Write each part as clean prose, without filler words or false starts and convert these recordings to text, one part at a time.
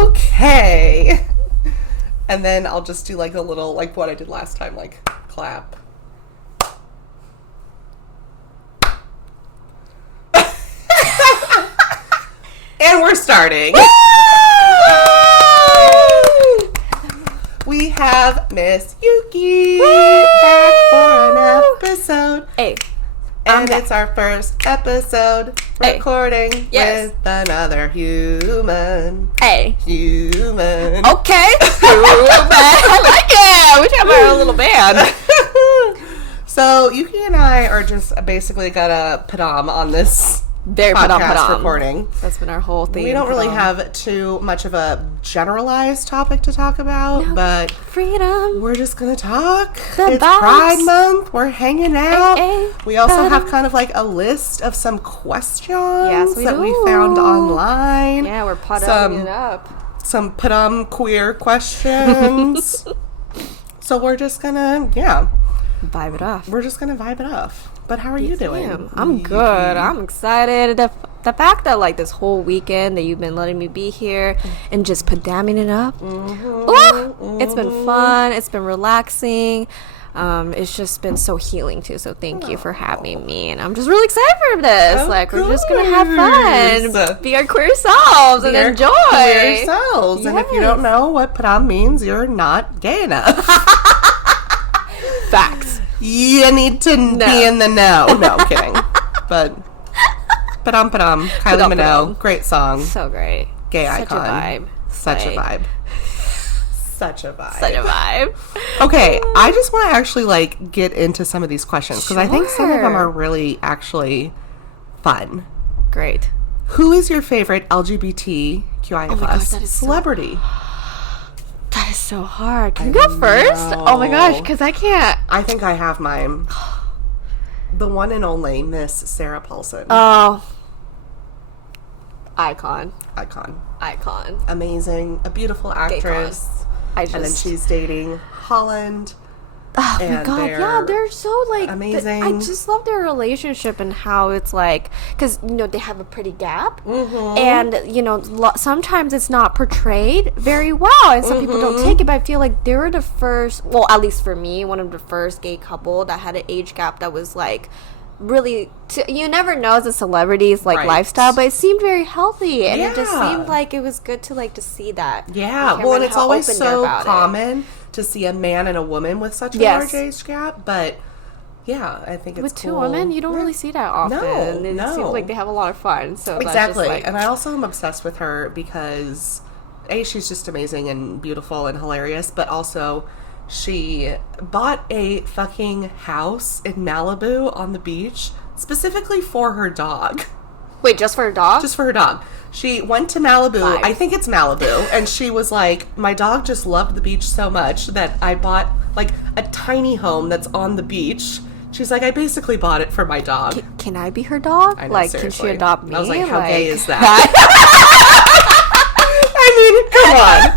Okay. And then I'll just do like a little, like what I did last time, like clap. And we're starting. We have Miss Yuki back for an episode. Hey. And it's our first episode recording with another human. Hey. Human. Okay. Human. I like it. We should have our own little band. So Yuki and I are just basically got a Padam on this podcast recording. That's been our whole thing. We don't really have too much of a generalized topic to talk about, but freedom. We're just gonna talk. The it's box. Pride Month. We're hanging out. We also Padam. have kind of like a list of some questions we that we found online. Yeah, we're Padam it up. Some Padam queer questions. So we're just gonna, vibe it off. We're just gonna vibe it off. But how are you doing? I'm good. I'm excited. The fact that like this whole weekend that you've been letting me be here and just padamming it up. It's been fun. It's been relaxing. It's just been so healing too. So thank you for having me. And I'm just really excited for this. We're just gonna have fun, be our queer selves, and enjoy. Queer selves. And if you don't know what Padam means, you're not gay enough. Facts. You need to be in the know. No, I'm kidding. But Padam, Kylie Minogue, great song. So great. Gay Such icon. a vibe. Such a vibe. Such a vibe. Such a vibe. Okay, I just want to actually like get into some of these questions because I think some of them are really actually fun. Great. Who is your favorite LGBTQIA plus celebrity? That is so hard. Can you go first? Oh my gosh, because I can't. I think I have mine. The one and only Miss Sarah Paulson. Oh. Icon. Amazing. A beautiful actress. And then she's dating Holland. Oh my god, yeah, they're so like amazing. I just love their relationship and how it's like, because they have a pretty gap, and sometimes it's not portrayed very well, and some people don't take it. But I feel like they were the first, well, at least for me, one of the first gay couple that had an age gap that was like really. You never know as a celebrity's like lifestyle, but it seemed very healthy, and it just seemed like it was good to like to see that. Yeah, well, and it's always so common to see a man and a woman with such a large age gap, but I think it's with two women, you don't really see that often. No, it seems like they have a lot of fun. So exactly, that's just like, and I also am obsessed with her because she's just amazing and beautiful and hilarious, but also she bought a fucking house in Malibu on the beach specifically for her dog. Wait, just for her dog? Just for her dog. She went to Malibu, I think it's Malibu, and she was like, my dog just loved the beach so much that I bought like a tiny home that's on the beach. She's like, I basically bought it for my dog. Can I be her dog? I know, like, seriously. can she adopt me? I was like, how gay is that? I mean, come on.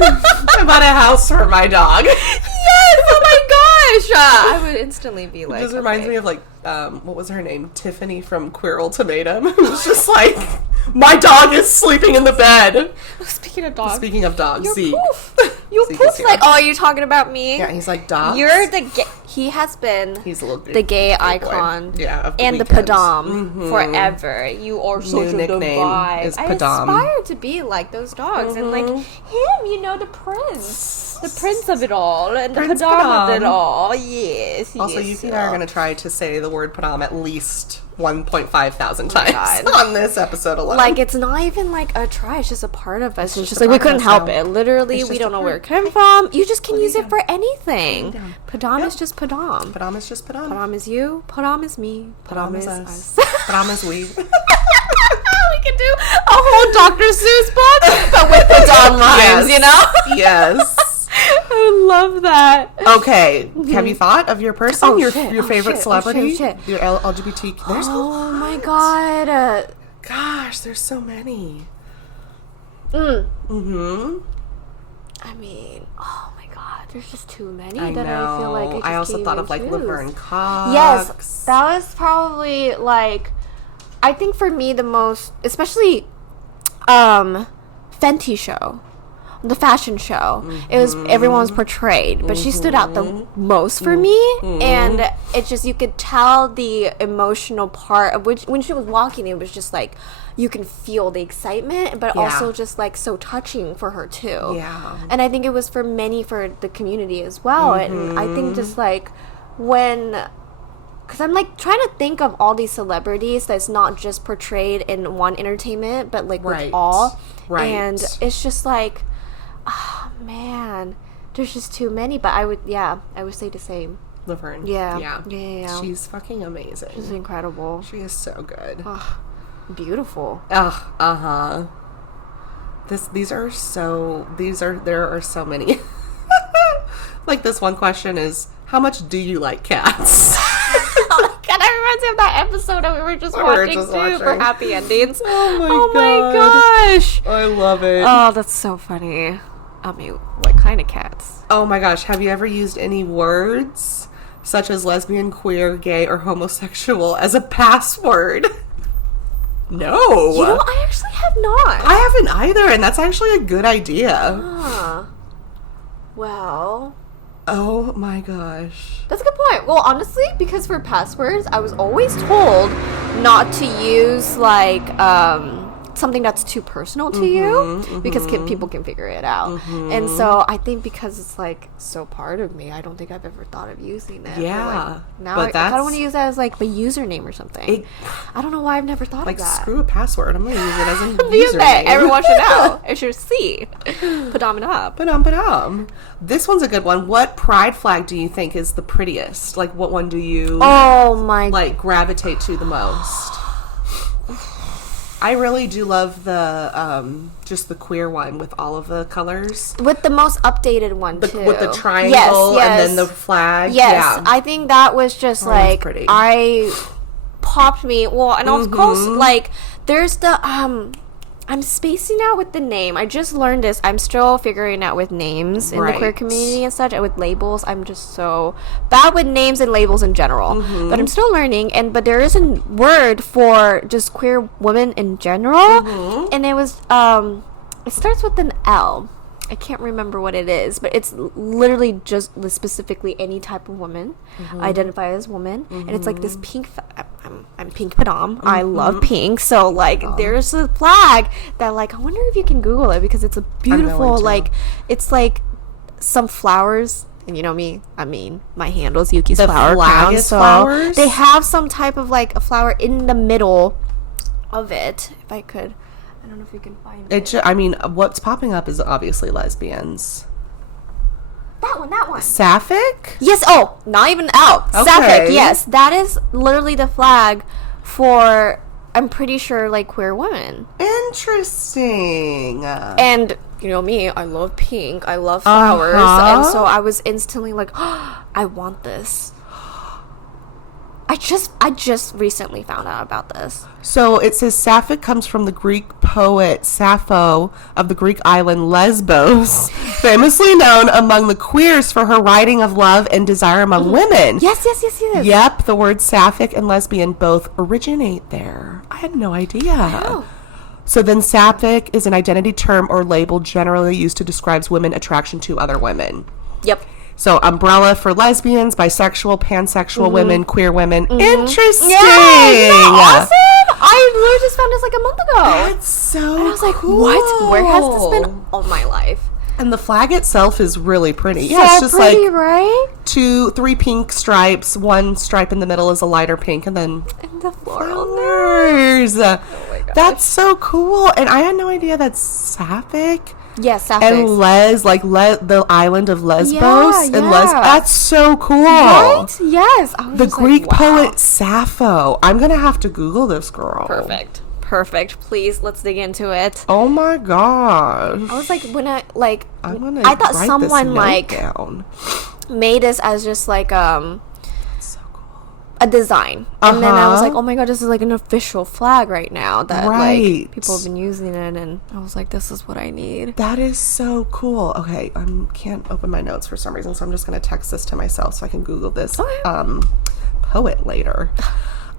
I bought a house for my dog. Yes, oh my gosh. I would instantly be like, it just reminds me of like, what was her name? Tiffany from Queer Ultimatum, who was just like, my dog is sleeping in the bed. Speaking of dogs. Speaking of dogs, Zeke. You poof like, oh, you're talking about me? Yeah, he's like, dogs. You're the gay. He has been the gay icon. And the Padam forever. You are such a nickname vibe. is Padam. I aspire to be like those dogs. And like him, the prince. The prince of it all. And Prince the Padam of Padam. it all. Yes. Also, yes, Yuki and I are going to try to say the word Padam at least 1,500 times on this episode alone. Like, it's not even like a try, it's just a part of us. It's just like we couldn't help it. Literally, we don't know where it came from. You just can use it for anything. Padam is just Padam. Padam is just Padam. Padam is you, Padam is me, Padam is us. Padam is we. We could do a whole Dr. Seuss book, but with Padam rhymes, Yes. I would love that. Okay, have you thought of your person, your favorite celebrity? Your LGBT. There's my god. Gosh, there's so many. I mean, oh my god, there's just too many I feel like I also thought of like Laverne Cox. Yes, that was probably like, I think for me the most, especially Fenty Show. the fashion show. It was everyone was portrayed, but she stood out the most for me. And it's just, you could tell the emotional part of which when she was walking, it was just like you can feel the excitement, but also just like so touching for her too. Yeah. And I think it was for the community as well. And I think just like because I'm like trying to think of all these celebrities that's not just portrayed in one entertainment, but like with all. Right. And it's just like, oh man, there's just too many. But I would say the same. Laverne. Yeah. She's fucking amazing. She's incredible. She is so good. Oh, beautiful. There are so many. Like this one question is, how much do you like cats? God, I reminds me of that episode that we were just watching for Happy Endings. Oh my gosh. I love it. Oh, that's so funny. I mean, what kind of cats? Oh my gosh, have you ever used any words such as lesbian, queer, gay, or homosexual as a password? No. You know, I actually have not. I haven't either, and that's actually a good idea. Well... Oh my gosh. That's a good point. Well, honestly, because for passwords, I was always told not to use, like, something that's too personal to you, because people can figure it out. And so I think because it's, like, so part of me, I don't think I've ever thought of using it. Yeah. Like, now I kind of want to use that as, like, my username or something. I don't know why I've never thought of that. Like, screw a password. I'm going to use it as a username. Everyone should know. It should see. Padam. This one's a good one. What pride flag do you think is the prettiest? Like, what one do you gravitate to the most? I really do love the just the queer one with all of the colors. With the most updated one too. With the triangle and then the flag. Yes, yeah. I think that was just pretty. I popped me. Well, and of course, like there's the I'm spacing out with the name. I just learned this. I'm still figuring out with names in the queer community and such, and with labels. I'm just so bad with names and labels in general. But I'm still learning. But there is a word for just queer women in general, and it was it starts with an L. I can't remember what it is, but it's literally just specifically any type of woman identify as woman, and it's like this pink. I'm pink Padam. I love pink, so like there's a flag that like I wonder if you can Google it because it's a beautiful like it's like some flowers. And you know me, I mean my handle's Yuki's flower crown, so flowers? They have some type of like a flower in the middle of it. If I could. I don't know if you can find it. I mean, what's popping up is obviously lesbians. That one. Sapphic? Yes. Oh, not even L. Okay. Sapphic. Yes, that is literally the flag for. I'm pretty sure like queer women. Interesting. And you know me, I love pink. I love flowers, and so I was instantly like, oh, I want this. I just recently found out about this. So it says Sapphic comes from the Greek poet Sappho of the Greek island Lesbos, famously known among the queers for her writing of love and desire among women. Yes. Yep, the words Sapphic and lesbian both originate there. I had no idea. Wow. So then Sapphic is an identity term or label generally used to describe women's attraction to other women. Yep. So umbrella for lesbians, bisexual, pansexual women, queer women. Interesting. Yeah, isn't that awesome? I literally just found this like a month ago. That's so and I was like, cool. what? Where has this been all my life? And the flag itself is really pretty. So yeah, it's just pretty, like right? 3 pink stripes. One stripe in the middle is a lighter pink, and then the floral flowers. Oh my gosh. That's so cool. And I had no idea that's Sapphic. Yes, Sapphic. And the island of Lesbos. Yeah. And that's so cool. Right? Yes. The Greek poet Sappho. I'm going to have to Google this girl. Perfect. Please, let's dig into it. Oh my gosh. I was like, when I thought someone down. made this as just like a design, and then I was like, oh my god, this is like an official flag right now that like people have been using it, and I was like, this is what I need. That is so cool. Okay, I can't open my notes for some reason, so I'm just gonna text this to myself so I can Google this poet later.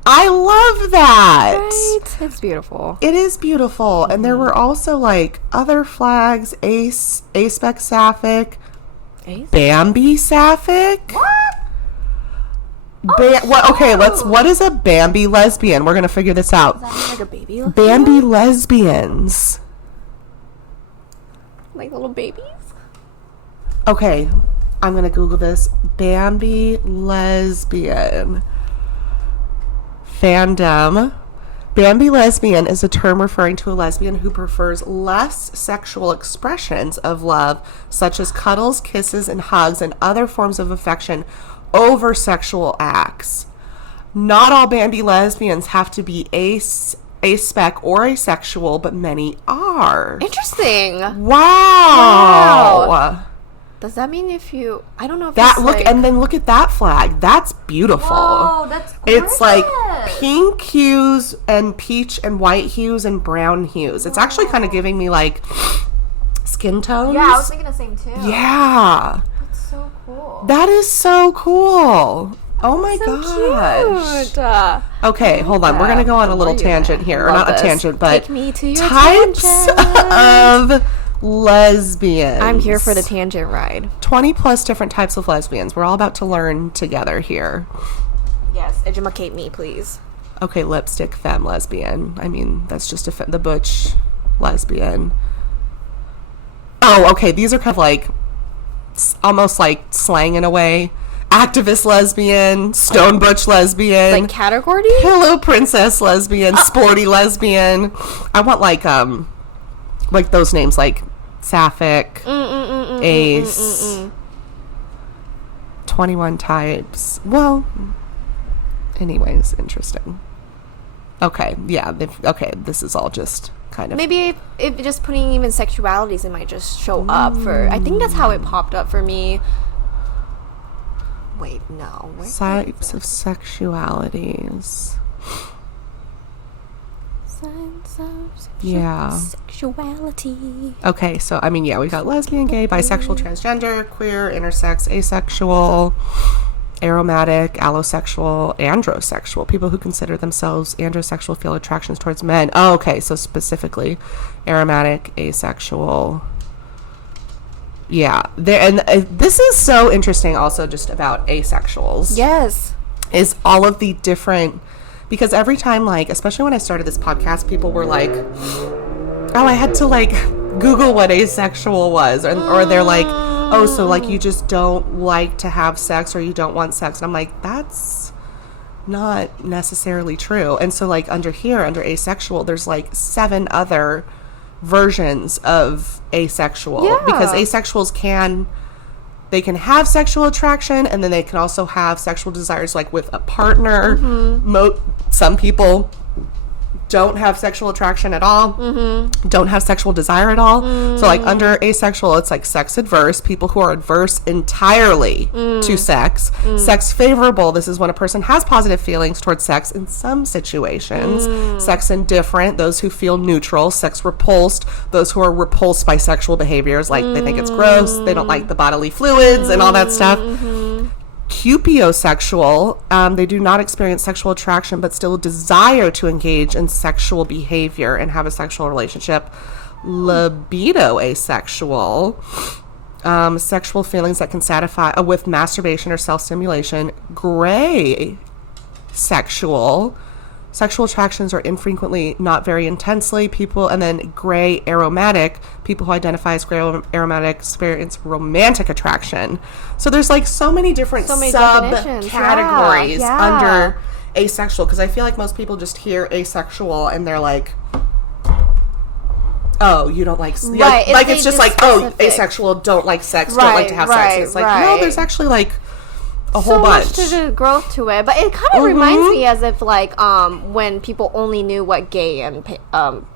I love that. Right? It's beautiful. It is beautiful. And there were also like other flags, Aspec Sapphic, Bambi Sapphic. What? Okay, what is a Bambi lesbian? We're gonna figure this out. Does that mean like a baby lesbian? Bambi lesbians. Like little babies? Okay, I'm gonna Google this. Bambi lesbian. Fandom. Bambi lesbian is a term referring to a lesbian who prefers less sexual expressions of love, such as cuddles, kisses, and hugs, and other forms of affection over sexual acts. Not all Bambi lesbians have to be aspec or asexual, but many are. Interesting. Wow. Does that mean if you... I don't know if that it's look like... And then look at that flag. That's beautiful. Whoa, that's gorgeous. It's like pink hues and peach and white hues and brown hues. It's actually kind of giving me like skin tones. Yeah, I was thinking the same too. Yeah. That's so cool. That is so cool. Oh my so gosh. Cute. Okay, hold on. We're going to go on a little tangent here. Or not a tangent, but take me to your types tangent. of lesbians. I'm here for the tangent ride. 20 plus different types of lesbians. We're all about to learn together here. Yes, educate me, please. Okay, lipstick femme lesbian. I mean, that's just the butch lesbian. Oh, okay. These are kind of like almost like slang in a way. Activist lesbian, stone butch lesbian, Like category? pillow princess lesbian, sporty lesbian. I want like those names like Sapphic, Ace, 21 types. Well, anyways, interesting. Okay, yeah. Okay, this is all just kind of... Maybe if just putting even sexualities, it might just show up for... I think that's how it popped up for me. Wait, no. types of sexualities. Signs of Yeah. sexuality. Okay, so I mean, yeah, we got lesbian, gay, bisexual, transgender, queer, intersex, asexual, aromatic, allosexual, androsexual. People who consider themselves androsexual feel attractions towards men. Oh, okay, so specifically aromatic, asexual. Yeah, this is so interesting also just about asexuals. Yes. Is all of the different... Because every time, like, especially when I started this podcast, people were like, oh, I had to, like, Google what asexual was. Or they're like, oh, so, like, you just don't like to have sex or you don't want sex. And I'm like, that's not necessarily true. And so, like, under asexual, there's, like, 7 other versions of asexual. Yeah. Because asexuals can have sexual attraction, and then they can also have sexual desires, like with a partner. Some people don't have sexual attraction at all, don't have sexual desire at all. So like under asexual, it's like sex adverse, people who are adverse entirely to sex. Sex favorable, this is when a person has positive feelings towards sex in some situations. Sex indifferent, those who feel neutral. Sex repulsed, those who are repulsed by sexual behaviors, like they think it's gross, they don't like the bodily fluids and all that stuff. Cupiosexual, they do not experience sexual attraction but still desire to engage in sexual behavior and have a sexual relationship. Libido asexual, sexual feelings that can satisfy with masturbation or self-stimulation. Gray sexual attractions are infrequently, not very intensely. And then gray aromatic, people who identify as gray aromatic experience romantic attraction. So there's like so many different subcategories under asexual, because I feel like most people just hear asexual and they're like, oh, you don't like right. like it's just like specific. Oh, asexual, don't like sex, don't like to have sex. And it's like, no, there's actually like a whole bunch. So much to the growth to it, but it kind of reminds me as if like when people only knew what gay and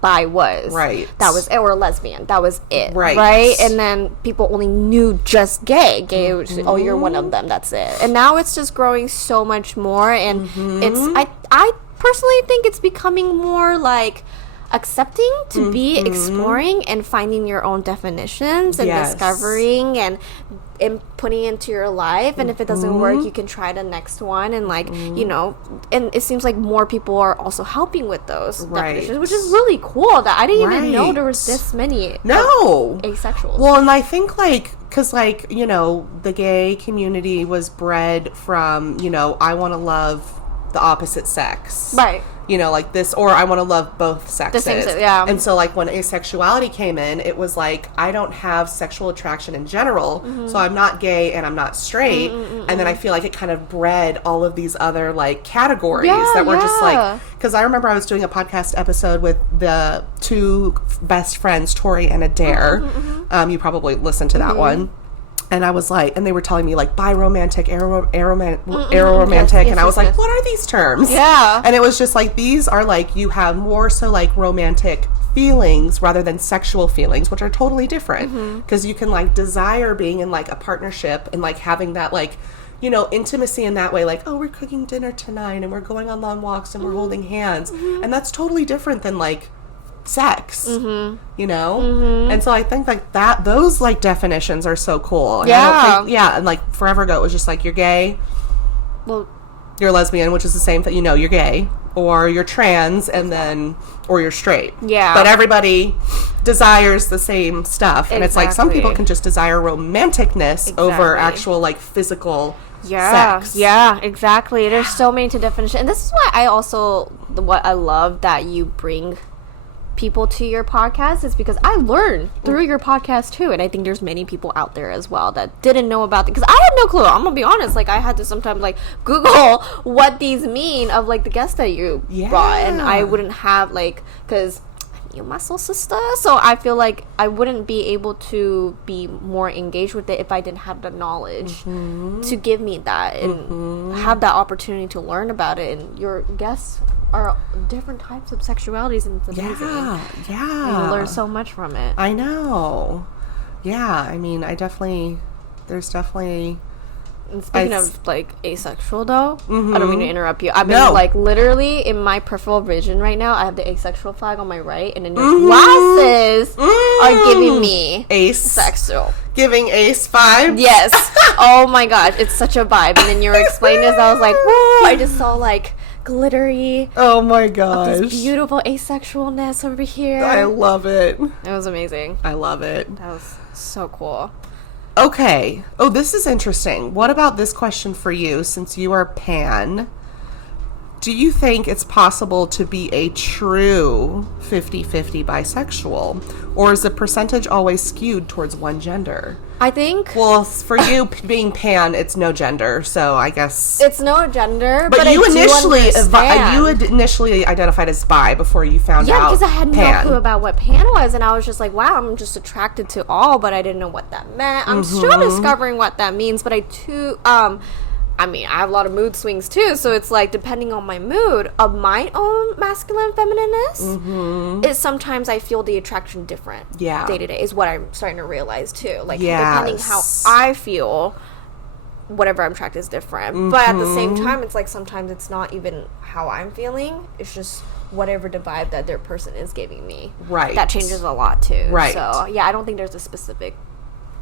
bi was, right? That was or lesbian, that was it, right? And then people only knew just gay. Gay was, oh, you're one of them, that's it. And now it's just growing so much more, and it's I personally think it's becoming more like accepting to be exploring and finding your own definitions and discovering and putting into your life, and if it doesn't work, you can try the next one, and like you know, and it seems like more people are also helping with those definitions, which is really cool. That I didn't even know there was this many asexuals. Well, and I think like because like you know the gay community was bred from you know I want to love the opposite sex, right? You know, like this, or I want to love both sexes. The same sex, yeah. And so, like, when asexuality came in, it was like, I don't have sexual attraction in general, so I'm not gay and I'm not straight. And then I feel like it kind of bred all of these other, like, categories that were just like, because I remember I was doing a podcast episode with the two best friends, Tori and Adair. You probably listened to that one. And I was like, and they were telling me like biromantic, aromantic, and I was like, what are these terms? Yeah. And it was just like, these are like, you have more so like romantic feelings rather than sexual feelings, which are totally different. Because you can like desire being in like a partnership and like having that like, you know, intimacy in that way, like, oh, we're cooking dinner tonight and we're going on long walks and we're holding hands. And that's totally different than like sex, you know? And so I think like that, those like definitions are so cool. And I don't think, and like forever ago it was just like you're gay, well, you're lesbian, which is the same thing, you know, you're gay, or you're trans, and then, or you're straight. Yeah. But everybody desires the same stuff. And it's like some people can just desire romanticness over actual like physical sex. Yeah, exactly. There's so many to definition. And this is why I also, what I love that you bring people to your podcast is because I learned through your podcast too, and I think there's many people out there as well that didn't know about it, because I had no clue. I'm gonna be honest, like I had to sometimes like Google what these mean of like the guests that you brought, and I wouldn't have like, because you're my soul sister, so I feel like I wouldn't be able to be more engaged with it if I didn't have the knowledge to give me that and have that opportunity to learn about it. And your guests are different types of sexualities, and it's amazing. And you learn so much from it. I know. I mean, there's definitely. And speaking of like asexual though, I don't mean to interrupt you. I've been like literally in my peripheral vision right now, I have the asexual flag on my right, and then your glasses are giving me asexual. Giving ace vibes? Yes. Oh my gosh, it's such a vibe. And then you were explaining this, I was like, whoa, I just saw like glittery. Oh my gosh. This beautiful asexualness over here. I love it. It was amazing. I love it. That was so cool. Okay. Oh, this is interesting. What about this question for you, since you are pan? Do you think it's possible to be a true 50-50 bisexual? Or is the percentage always skewed towards one gender? I think... Well, for you being pan, it's no gender, so I guess... It's no gender, but you initially identified as bi before you found out Yeah, because I had pan. no clue about what pan was, and I was just like, wow, I'm just attracted to all, but I didn't know what that meant. I'm still discovering what that means, but I mean, I have a lot of mood swings too, so it's like depending on my mood of my own masculine feminineness, is sometimes I feel the attraction different day to day, is what I'm starting to realize too. Like depending how I feel, whatever I'm attracted is different. But at the same time, it's like sometimes it's not even how I'm feeling, it's just whatever the vibe that their person is giving me. Right. That changes a lot too. Right. So yeah, I don't think there's a specific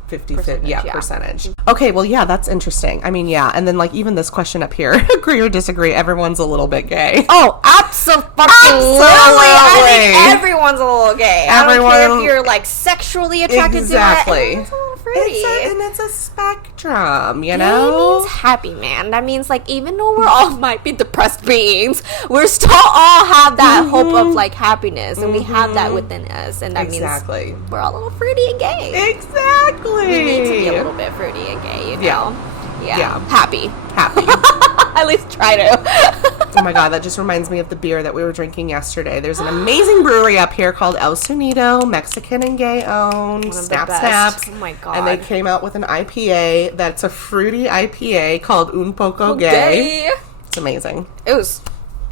50 percentage. Okay, well, that's interesting. I mean, and then like even this question up here, agree or disagree, everyone's a little bit gay. Oh, absolutely. I think everyone's a little gay. I don't care if you're like sexually attracted to it. Everyone's a little fruity. And it's a spectrum, you know? Gay means happy, man. That means like even though we're all might be depressed beings, we're still all have that hope of like happiness, and we have that within us, and that means we're all a little fruity and gay. Exactly. We need to be a little bit fruity and gay, you know? Yeah. Happy. At least try to. Oh my god, that just reminds me of the beer that we were drinking yesterday. There's an amazing brewery up here called El Sonido, Mexican and gay owned. Snaps. Oh my god. And they came out with an IPA that's a fruity IPA called Un Poco Gay. It's amazing. It was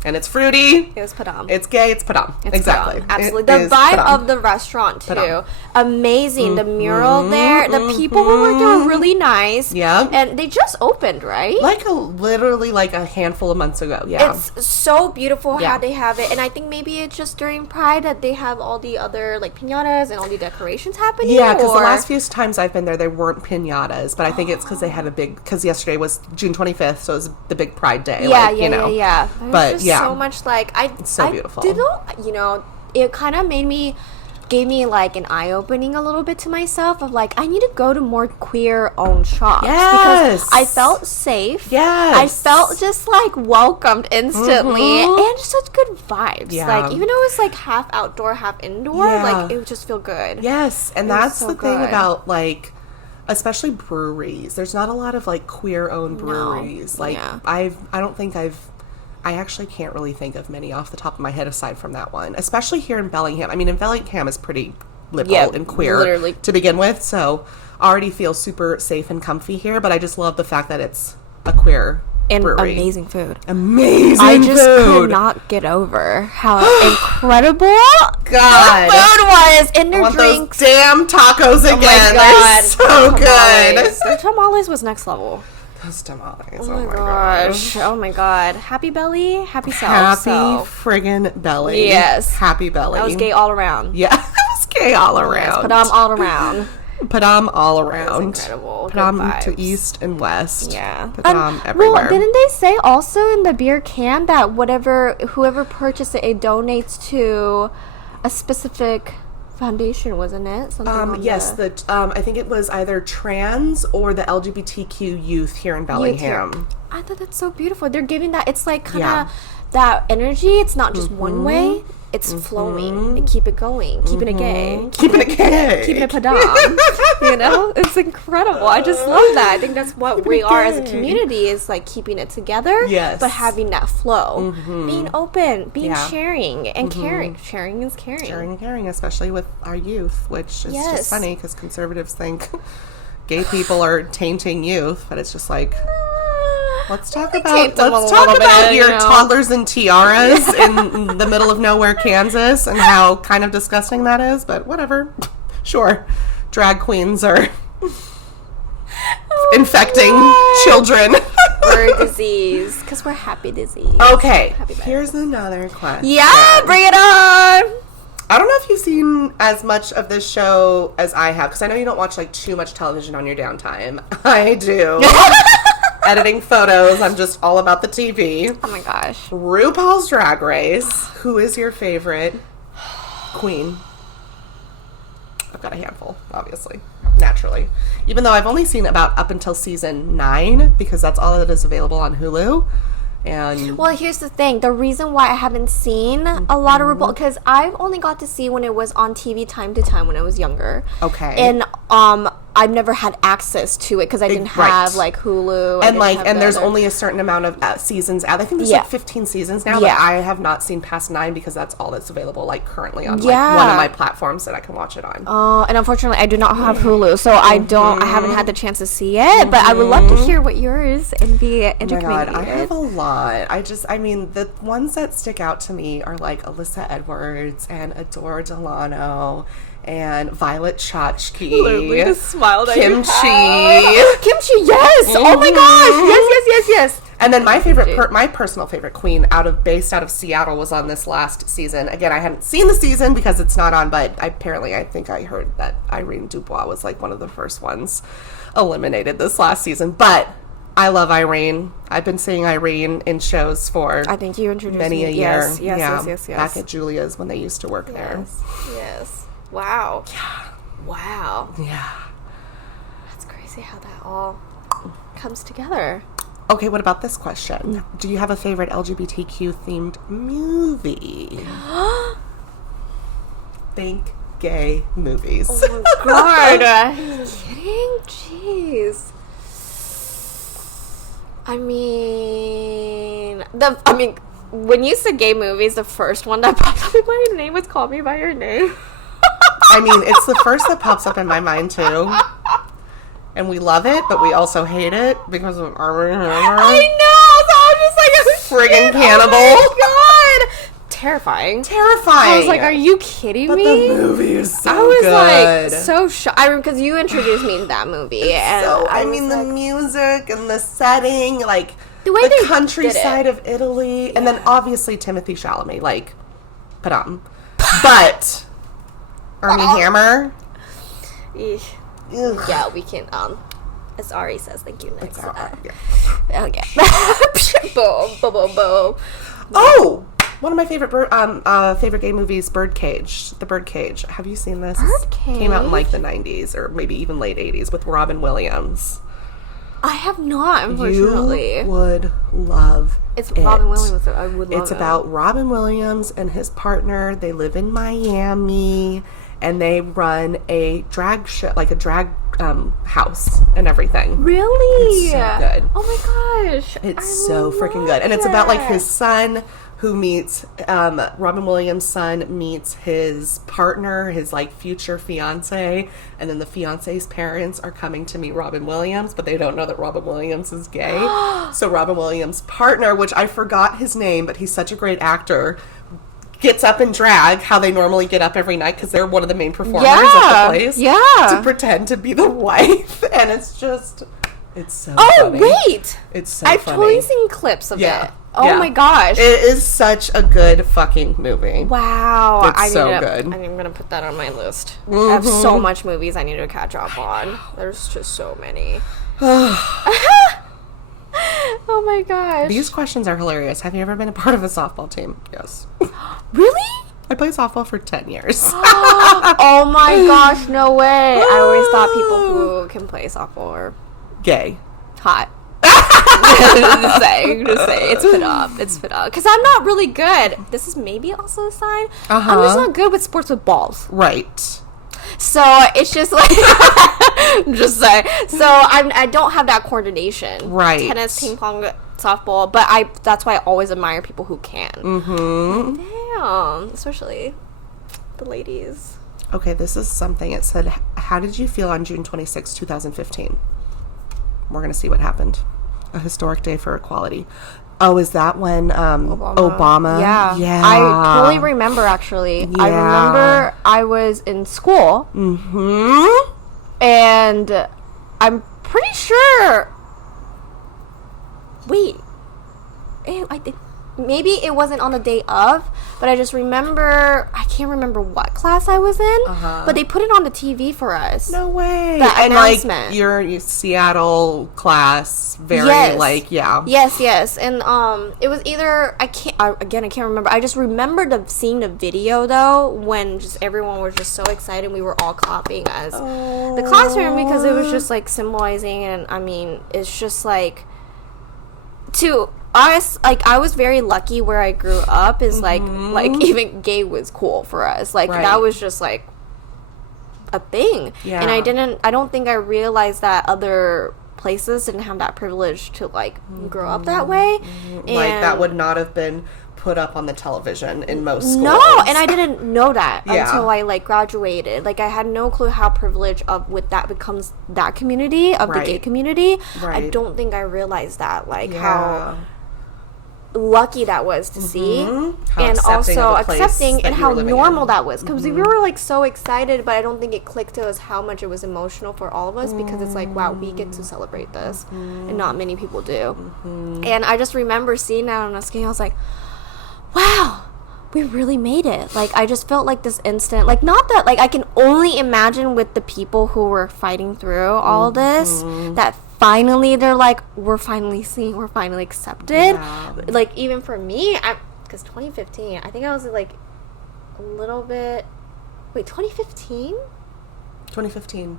And it's fruity. It was Padam. It's gay. It's Padam. It's Exactly. Padam. Absolutely. It The vibe Padam. of the restaurant, too. Padam. Amazing. The mural there. The people who were there were really nice. Yeah. And they just opened, right? Literally a handful of months ago. Yeah. It's so beautiful Yeah. how they have it. And I think maybe it's just during Pride that they have all the other, like, piñatas and all the decorations happening. Yeah, because the last few times I've been there weren't piñatas, but I think it's because they had because yesterday was June 25th, so it was the big Pride Day. Yeah, like, you know. yeah. But just yeah, so much it's so beautiful. It kind of gave me like an eye opening a little bit to myself of like I need to go to more queer owned shops because I felt safe. Yes, I felt just like welcomed instantly and just such good vibes. Yeah. Like even though it was like half outdoor, half indoor, like it would just feel good. Yes, and that's so the thing good. about like. Especially breweries. There's not a lot of like queer owned breweries. No. Like Yeah. I actually can't really think of many off the top of my head aside from that one. Especially here in Bellingham. I mean, in Bellingham is pretty liberal and queer literally. to begin with, so I already feel super safe and comfy here, but I just love the fact that it's a queer And brewery. amazing food. Amazing I just food. could not get over how incredible God. the food was in I their want drinks. those damn tacos again. Oh my They're God. so good. Their tamales was next level. Those tamales. Oh my gosh. Oh my god. Happy belly, happy self. Happy So. friggin' belly. Yes. Happy belly. That was gay all around. Yeah, it was gay all around. Padam all around. Padam all around. Incredible. Good Padam to vibes. east and west. Yeah. Padam everywhere. Well, didn't they say also in the beer can that whoever purchased it donates to a specific foundation, wasn't it? Something Yes, I think it was either trans or the LGBTQ youth here in Bellingham. I thought that's so beautiful. They're giving that. It's like kind of Yeah. that energy. It's not just one way. It's flowing. And keep it going. Keeping it gay. Keeping it gay. Keeping it Padam. You know? It's incredible. I just love that. I think that's what we are as a community is like keeping it together. Yes. But having that flow. Being open. Being Yeah. sharing. And caring. Sharing is caring. Sharing and caring, especially with our youth, which is Yes. just funny because conservatives think gay people are tainting youth, but it's just like... Let's talk taint them a about little bit, your you know. toddlers and tiaras in the middle of nowhere, Kansas, and how kind of disgusting that is. But whatever, sure. Drag queens are infecting children. We're a disease. Because we're happy disease. Okay, Happy birthday. here's another question. Yeah, bring it on. I don't know if you've seen as much of this show as I have, because I know you don't watch like too much television on your downtime. I do. Editing photos. I'm just all about the TV. Oh my gosh. RuPaul's Drag Race. Who is your favorite queen? I've got a handful, obviously. Naturally. Even though I've only seen about up until season 9, because that's all that is available on Hulu. And Well, here's the thing. The reason why I haven't seen a lot of RuPaul, because I've only got to see when it was on TV time to time when I was younger. Okay. And I've never had access to it because I didn't Right. have like Hulu. I and didn't like have and the there's other- only a certain amount of seasons out. I think there's Yeah. like 15 seasons now, Yeah. but I have not seen past 9 because that's all that's available like currently on like Yeah. one of my platforms that I can watch it on. And unfortunately, I do not have Hulu, so I haven't had the chance to see it. But I would love to hear what yours and be Oh my interconnected. god, I have a lot. I mean, the ones that stick out to me are like Alyssa Edwards and Adore Delano and Violet Chachki. smile that Kimchi. Kimchi, yes! Oh my gosh! Yes! And then my favorite, my personal favorite queen based out of Seattle was on this last season. Again, I hadn't seen the season because it's not on, but I think I heard that Irene Dubois was like one of the first ones eliminated this last season. But I love Irene. I've been seeing Irene in shows for I think you introduced many me. a year. Yes. Back at Julia's when they used to work there. Yes. Wow. Yeah. Wow. Yeah. That's crazy how that all comes together. Okay, what about this question? Do you have a favorite LGBTQ themed movie? Think gay movies. Oh my god. Are you kidding? Jeez. I mean, when you said gay movies, the first one that popped up in my name was Call Me By Your Name. I mean, it's the first that pops up in my mind too. And we love it, but we also hate it because of our I know. So I was just like, friggin' cannibal. Oh my god. Terrifying. I was like, are you kidding but me? The movie is so I was good. like so shocked. I remember because you introduced me to that movie, and So I mean, was the like, music and the setting, like the way they countryside did it. of Italy, and then obviously Timothy Chalamet, like Padam. But Armie Hammer. Eesh. Ugh. Yeah, we can. As Ari says, thank you. Next. Yeah. Okay. Boom, boom, boom, boom. Oh, one of my favorite gay movies, Birdcage. The Birdcage. Have you seen this? Birdcage? Came out in like the 90s or maybe even late 80s with Robin Williams. I have not, unfortunately. You would love It's it. Robin Williams. I would love It's it. about Robin Williams and his partner. They live in Miami and they run a drag show, like a drag house and everything. Really? It's so good. Oh my gosh. It's so freaking good. And it's about like his son who meets, Robin Williams' son meets his partner, his like future fiance. And then the fiance's parents are coming to meet Robin Williams, but they don't know that Robin Williams is gay. So Robin Williams' partner, which I forgot his name, but he's such a great actor, gets up in drag how they normally get up every night because they're one of the main performers at the place. Yeah. To pretend to be the wife. And it's just, it's so Oh, funny. wait. It's so I've funny. totally seen clips of Yeah. it. Oh Yeah. my gosh. It is such a good fucking movie. Wow. It's so good. I'm going to put that on my list. I have so much movies I need to catch up on. There's just so many. Oh my gosh. These questions are hilarious. Have you ever been a part of a softball team? Yes. Really? I played softball for 10 years. Oh my gosh, no way. I always thought people who can play softball are Gay. hot. just say it's put up because I'm not really good. This is maybe also a sign. I'm just not good with sports with balls, Right. so it's just like just say so I don't have that coordination. Right. Tennis, ping pong, softball, but that's why I always admire people who can. Damn, especially the ladies. Okay, this is something. It said, how did you feel on June 26, 2015? We're going to see what happened. A historic day for equality. Oh, is that when Obama? Yeah. I totally remember, actually. Yeah. I remember I was in school. Mm-hmm. And I'm pretty sure... Wait. I think... Maybe it wasn't on the day of, but I just remember... I can't remember what class I was in, but they put it on the TV for us. No way. The and announcement. like your Seattle class, very Yes. like, yeah. Yes, and it was either I can't remember. I just remember seeing the video though when just everyone was just so excited. We were all clapping as the classroom because it was just like symbolizing, and I mean it's just like to us, like I was very lucky where I grew up is like even gay was cool for us, like that was just like a thing. And I don't think I realized that other places didn't have that privilege to like grow up that way. And Like that would not have been put up on the television in most schools. No, and I didn't know that Yeah. until I like graduated. Like I had no clue how privileged of with that becomes that community of the gay community. I don't think I realized that how lucky that was to see, How and accepting also of the place accepting that and you how were living normal in. that was because we were like so excited, but I don't think it clicked to us how much it was emotional for all of us because it's like, wow, we get to celebrate this and not many people do. And I just remember seeing that on a screen. I was like, wow, we really made it. Like I just felt like this instant, like not that, like I can only imagine with the people who were fighting through all this that finally they're like, we're finally seen, we're finally accepted. Like even for me, because 2015, I think I was like a little bit, wait, 2015? 2015.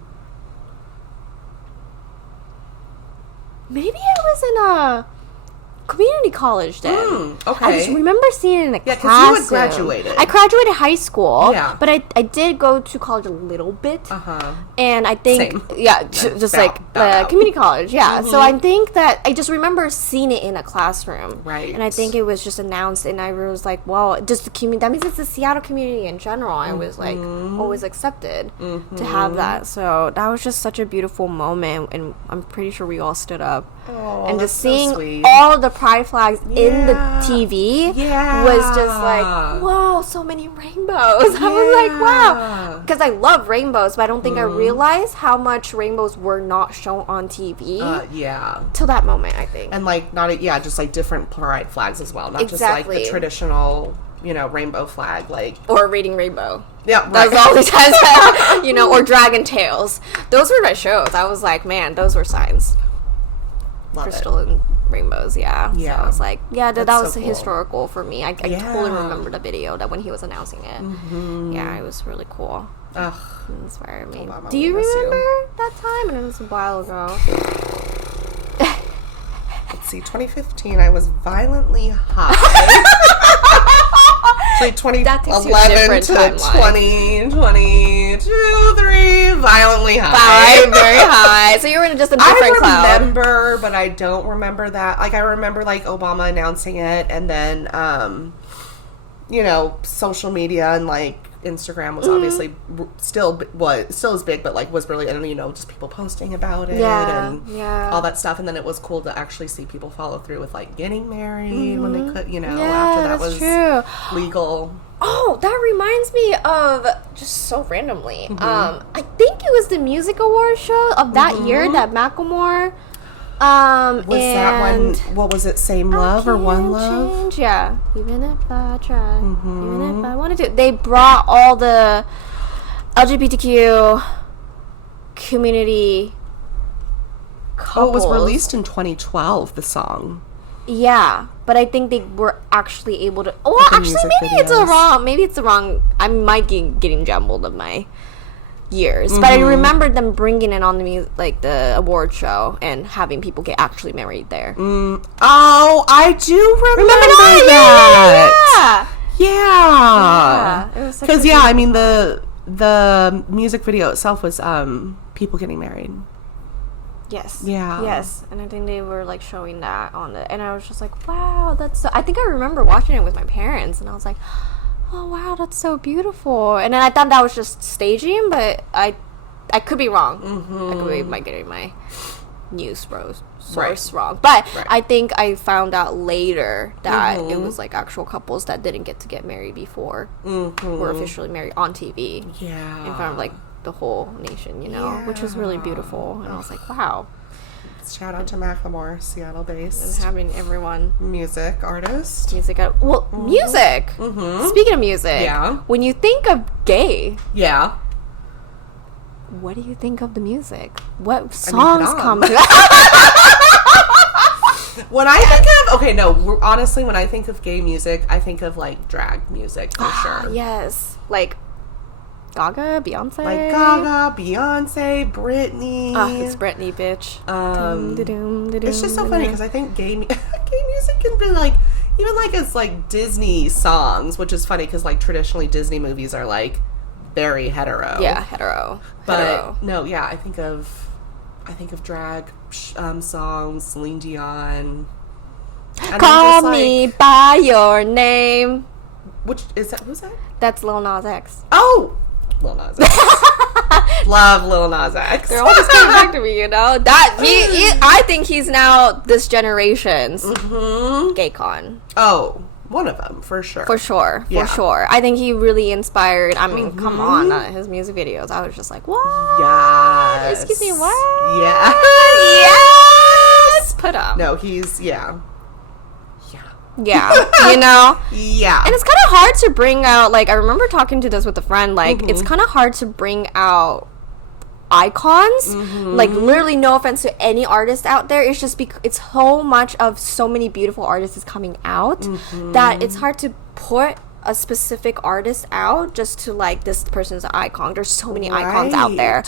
Maybe I was in a community college then. Okay. I just remember seeing it in a Yeah, 'cause classroom. you had graduated. I graduated high school. Yeah. But I did go to college a little bit. Uh-huh. And I think, Same. just Bow out. community college, yeah. So I think that I just remember seeing it in a classroom. Right. And I think it was just announced, and I was like, well, just the community, that means it's the Seattle community in general. I was like, always accepted to have that. So that was just such a beautiful moment, and I'm pretty sure we all stood up. Oh, and that's just so seeing sweet. all of the pride flags in the TV was just like, whoa, so many rainbows. I was like, wow. Because I love rainbows, but I don't think I realized how much rainbows were not shown on TV. Till that moment, I think. And like, just like different pride flags as well. Not just like the traditional, rainbow flag. Like, or reading rainbow. Yeah, right. That was all the times, or Dragon Tales. Those were my shows. I was like, man, those were signs. Crystal and rainbows, yeah. So I was like, that was so cool. Historical for me. I totally remember the video that when he was announcing it. Yeah, it was really cool. Ugh. It inspired me. Do you remember that time? And it was a while ago. Let's see, 2015, I was violently high. Like 2011 to 2022, 3, violently high. Very high. So you were in just a different cloud. I remember, but I don't remember that. Like, I remember, like, Obama announcing it, and then, social media and, like, Instagram was obviously still is big, but like was really, just people posting about it and all that stuff. And then it was cool to actually see people follow through with like getting married when they could, after that was legal. Oh, that reminds me of just so randomly. I think it was the music award show of that year that Macklemore. Was that one? What was it? Same Love or One Love? Change, yeah. Even if I try, even if I wanted to. They brought all the LGBTQ community couples. Oh, it was released in 2012. The song. Yeah, but I think they were actually able to. Oh, well, actually, maybe it's the wrong. I might be getting jumbled of my years, but I remember them bringing it on the award show and having people get actually married there. Oh, I do remember that. Yeah. Because I mean the music video itself was people getting married. Yes. Yeah. Yes, and I think they were like showing that on it, and I was just like, wow, that's so. I think I remember watching it with my parents, and I was like, oh wow, that's so beautiful. And then I thought that was just staging, but I could be wrong. I could be getting my news source wrong. But I think I found out later that it was like actual couples that didn't get to get married before were officially married on TV. Yeah. In front of like the whole nation, which was really beautiful. And I was like, wow. Shout out to Macklemore, Seattle-based. And having everyone... Music artist. Music. Music! Speaking of music, when you think of gay... Yeah. What do you think of the music? What songs come to... When I think of... honestly, when I think of gay music, I think of, like, drag music, for sure. Yes. Like... Gaga, Beyonce. Like Gaga, Beyonce, Britney. It's Britney, bitch. It's just so funny because I think gay music can be like, even like it's like Disney songs, which is funny because like traditionally Disney movies are like very hetero. Yeah, hetero. But no, yeah, I think of drag songs, Celine Dion. And Call me by your name. Which is that? Who's that? That's Lil Nas X. Oh. Lil Nas X. Love Lil Nas X. They're all just coming back to me, That I think he's now this generation's gay con. Oh, one of them for sure. For sure. I think he really inspired. I mean, come on, his music videos. I was just like, what? Yes. Excuse me, what? Yeah. Yes. Padam. No, he's Yeah. Yeah. Yeah. And it's kind of hard to bring out, like, I remember talking to this with a friend, like, it's kind of hard to bring out icons. Like, literally, no offense to any artist out there, it's just because it's so much of so many beautiful artists is coming out that it's hard to put a specific artist out just to like this person's an icon. There's so many icons out there.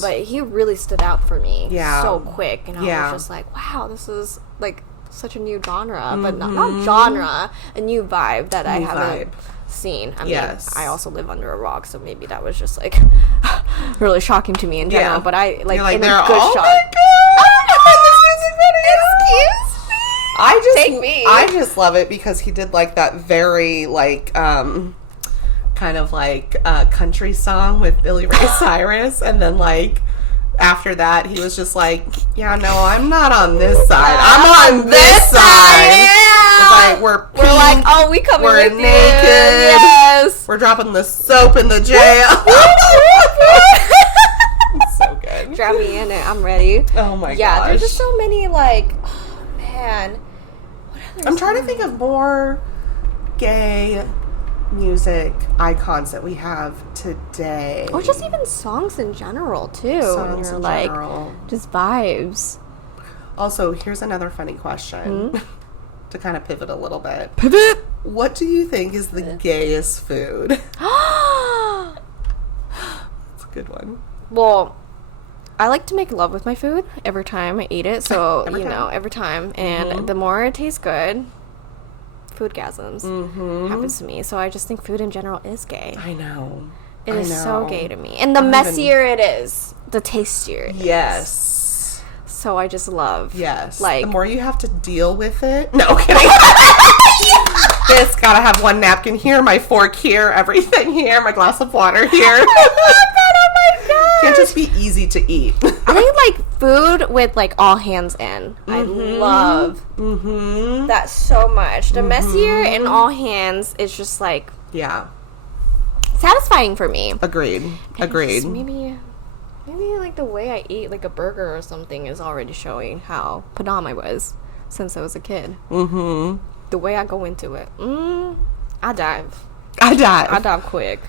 But he really stood out for me so quick, and I was just like, wow, this is like such a new genre, but not genre, a new vibe that I haven't seen. I mean, I also live under a rock, so maybe that was just like really shocking to me in general. But I like, in a good shot. My God, excuse me. I just love it because he did like that very like kind of like country song with Billy Ray Cyrus, and then like after that, he was just like, yeah, no, I'm not on this side. I'm on this side. Yeah. It's like, we're like, oh, we coming we're with naked. you. Yes. We're dropping the soap in the jail. It's so good. Drop me in it. I'm ready. Oh my gosh. Yeah, there's just so many, like, oh, man. I'm trying to think of more gay music icons that we have today. Or just even songs in general, too. Songs You're in like, general. just vibes. Also, here's another funny question to kind of pivot a little bit. Pivot! What do you think is the gayest food? It's a good one. Well, I like to make love with my food every time I eat it. So, every time. And the more it tastes good, foodgasms happens to me. So I just think food in general is gay. I know. It is so gay to me. And the messier it is, the tastier it is. Yes. So I just love. Yes. Like, the more you have to deal with it. No, kidding. This, gotta have one napkin here, my fork here, everything here, my glass of water here. I love that. Oh my god. Can't just be easy to eat. I think like food with like all hands in. I love that so much. The messier and all hands is just like Yeah. satisfying for me. Agreed. Agreed. Maybe like the way I eat like a burger or something is already showing how Padam I was since I was a kid. The way I go into it. I dive quick.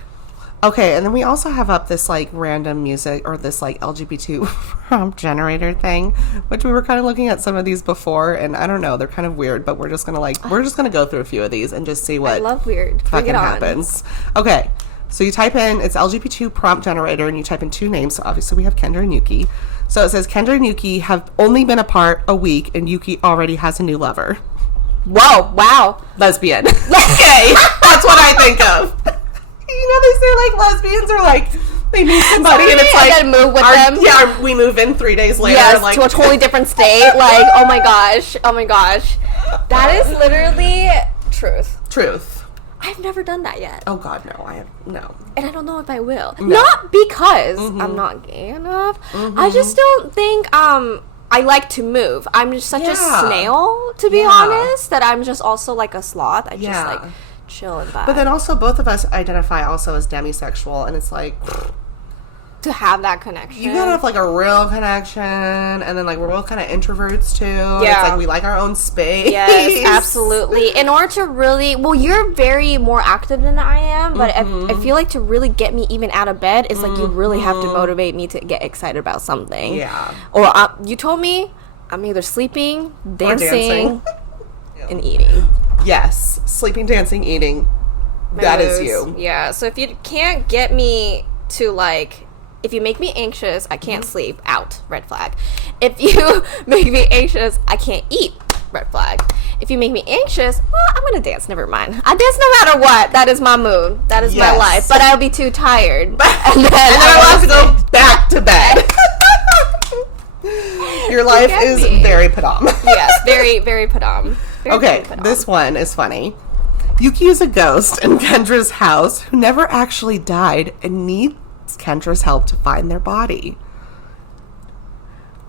Okay, and then we also have up this like random music or this like LGBT prompt generator thing, which we were kind of looking at some of these before, and I don't know, they're kind of weird, but we're just gonna go through a few of these and just see what I love weird. fucking happens. Okay, so you type in, it's LGBT prompt generator, and you type in two names. So obviously we have Kendra and Yuki. So it says Kendra and Yuki have only been apart a week, and Yuki already has a new lover. Whoa! Wow! Lesbian. Okay, that's what I think of. You know, they say like lesbians are like they meet somebody and it's like and then move with them. Yeah, we move in 3 days later. Yes, like, to a totally different state. Like, oh my gosh, that is literally truth. I've never done that yet. Oh God, no, I have no. And I don't know if I will. No. Not because I'm not gay enough. I just don't think I like to move. I'm just such a snail, to be honest, that I'm just also like a sloth. I just like chill and vibe. But then also both of us identify also as demisexual, and it's like to have that connection. You gotta have like a real connection, and then like we're both kind of introverts too. Yeah, it's like we like our own space. Yes, absolutely. In order to really, well, you're very more active than I am, but I feel like to really get me even out of bed, it's like you really have to motivate me to get excited about something. Yeah. Or you told me I'm either sleeping, dancing. And eating. Yes, sleeping, dancing, eating. That is you. Yeah. So if you can't get me to like. If you make me anxious, I can't sleep. Out. Red flag. If you make me anxious, I can't eat. Red flag. If you make me anxious, well, I'm going to dance. Never mind. I dance no matter what. That is my mood. That is my life. But I'll be too tired. and then I will have to go back to bed. Your life is very Padam. Yes, very, very Padam. Okay, this one is funny. Yuki is a ghost in Kendra's house who never actually died and needs Kendra's help to find their body.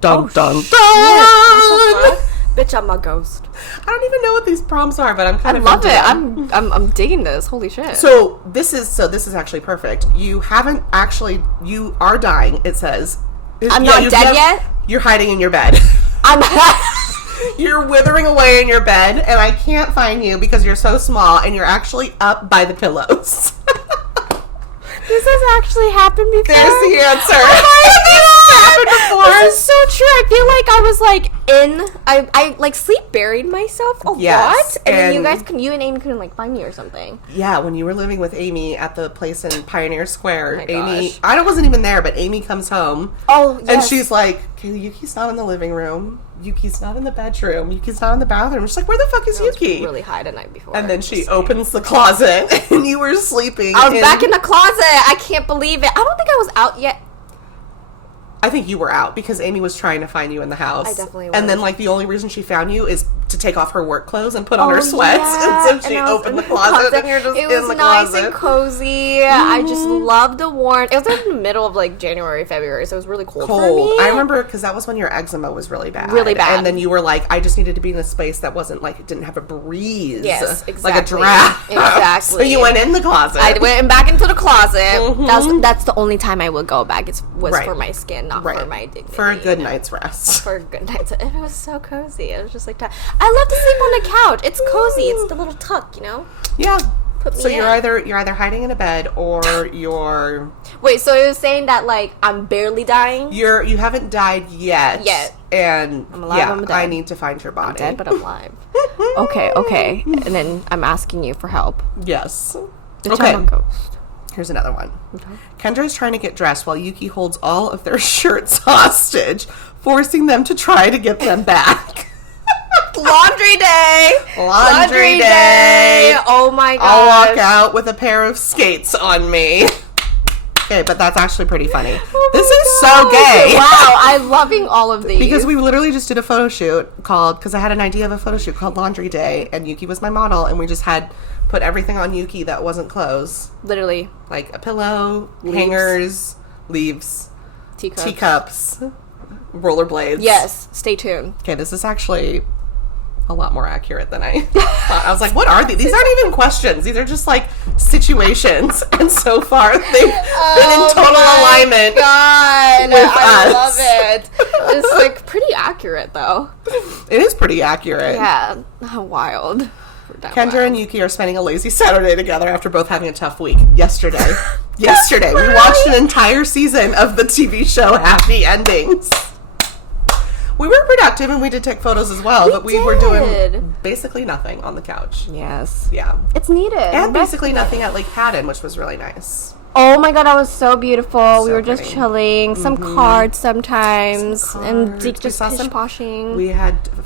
Dun dun dun! Bitch, I'm a ghost. I don't even know what these prompts are, but I'm kind of love it. I'm digging this. Holy shit. So this is actually perfect. You are dying. It says I'm not dead yet. You're hiding in your bed. You're withering away in your bed, and I can't find you because you're so small, and you're actually up by the pillows. This has actually happened before. There's the answer. Oh my God. This is so true. I feel like I was like I like sleep buried myself a lot, and then you and Amy couldn't like find me or something. Yeah, when you were living with Amy at the place in Pioneer Square, Amy, gosh. I wasn't even there, but Amy comes home. Oh, yes. And she's like, okay, Yuki's not in the living room. Yuki's not in the bedroom. Yuki's not in the bathroom. She's like, where the fuck is Yuki? I was really high the night before. And then she opens the closet, and you were sleeping. I was back in the closet. I can't believe it. I don't think I was out yet. I think you were out because Amy was trying to find you in the house. I definitely was. And then, like, the only reason she found you is to take off her work clothes and put on her sweats. Yeah. And so she opened the closet and you're just in the closet. It was nice and cozy. I just loved the warmth. It was like in the middle of, like, January, February, so it was really cold for me. I remember because that was when your eczema was really bad. Really bad. And then you were like, I just needed to be in a space that wasn't, like, it didn't have a breeze. Yes, exactly. Like a draft. Exactly. So you went in the closet. I went back into the closet. That's the only time I would go back. It was for my skin, not for my dignity. For a good night's rest. For a good night's rest. It was so cozy. It was just like that. I love to sleep on the couch. It's cozy. It's the little tuck, you know? Yeah. Put me so in. you're either hiding in a bed or you're... Wait, so you're saying that, like, I'm barely dying? You haven't died yet. And I'm alive, I'm dead. I need to find your body. I'm dead, but I'm alive. Okay. And then I'm asking you for help. Yes. Okay. Here's another one. Okay. Kendra is trying to get dressed while Yuki holds all of their shirts hostage, forcing them to try to get them back. Laundry day! Laundry day! Oh my god. I'll walk out with a pair of skates on me. Okay, but that's actually pretty funny. This is so gay. Wow, I'm loving all of these. Because we literally just did a photo shoot because I had an idea of a photo shoot called Laundry Day, and Yuki was my model, and we just had put everything on Yuki that wasn't clothes. Literally. Like a pillow, hangers, leaves, teacups, rollerblades. Yes, stay tuned. Okay, this is actually a lot more accurate than I thought. I was like, what are these? These aren't even questions. These are just like situations. And so far, they've been in total alignment. God, with I us. love it. It's like pretty accurate though. It is pretty accurate. Yeah, how wild. Kendra and Yuki are spending a lazy Saturday together after both having a tough week. Yesterday, we watched an entire season of the TV show Happy Endings. We were productive and we did take photos as well, but we were doing basically nothing on the couch. Yes. Yeah. It's needed. And basically nothing at Lake Padam, which was really nice. Oh my god, that was so beautiful. So we were just pretty. Chilling, some cards sometimes, and just some pish-poshing.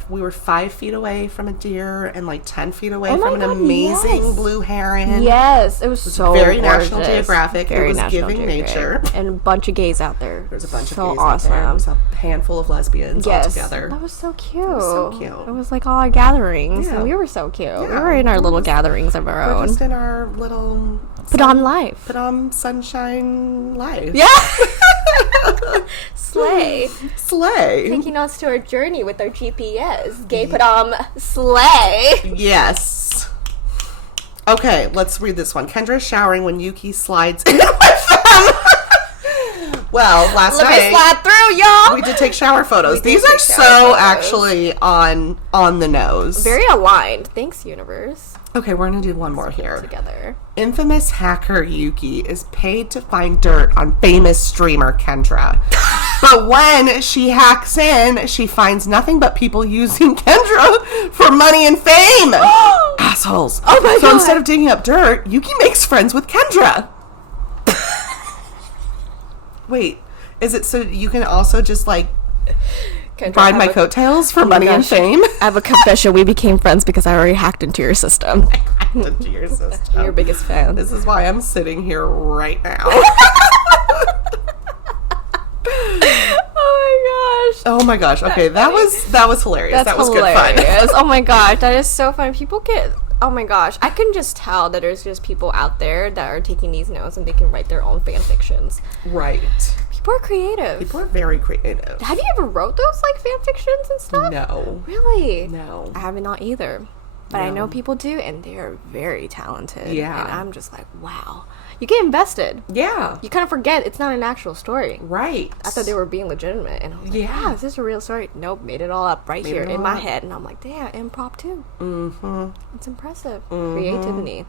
We were 5 feet away from a deer and like 10 feet away Oh my from an God, amazing yes. blue heron. Yes, it was so very gorgeous. National Geographic. Very it was National giving Geographic. nature. And a bunch of gays out there. There's a bunch of so gays awesome. out there. It was a handful of lesbians all together. That was so cute. It was so cute. It was like all our gatherings, Yeah. and we were so cute. Yeah. We were in our little gatherings of our We're own. just in our little Padam life. Padam sunshine life. Yeah. Slay. Slay. Taking us to our journey with our GPS. Gay Padam slay. Yes. Okay, let's read this one. Kendra's showering when Yuki slides in with them. Well, last Let night me slide through, y'all. we did take shower photos. We did These are take shower so photos. actually on the nose. Very aligned. Thanks, universe. Okay, we're gonna do one more here. Together. Infamous hacker Yuki is paid to find dirt on famous streamer Kendra. But when she hacks in, she finds nothing but people using Kendra for money and fame. Assholes. Oh my So God. instead of digging up dirt, Yuki makes friends with Kendra. Wait, is it so you can also just like Kendra, ride my coattails for money and fame? I have a confession. We became friends because I already hacked into your system. Into your system. Your biggest fan. This is why I'm sitting here right now. Oh my gosh. Okay, that was hilarious. That was good fun. Oh my gosh, that is so fun. People get. Oh my gosh, I can just tell that there's just people out there that are taking these notes and they can write their own fan fictions. Right. People are creative. People are very creative. Have you ever wrote those like fan fictions and stuff? No. Really? No. I haven't not either. But I know people do, and they are very talented. Yeah. And I'm just like, wow. You get invested. Yeah. You kind of forget it's not an actual story. Right. I thought they were being legitimate, and I'm like, Yeah. is this a real story? Nope, made it all up right Made here it in all my up. head, and I'm like, damn, improv too. Mm-hmm. It's impressive. Creativity.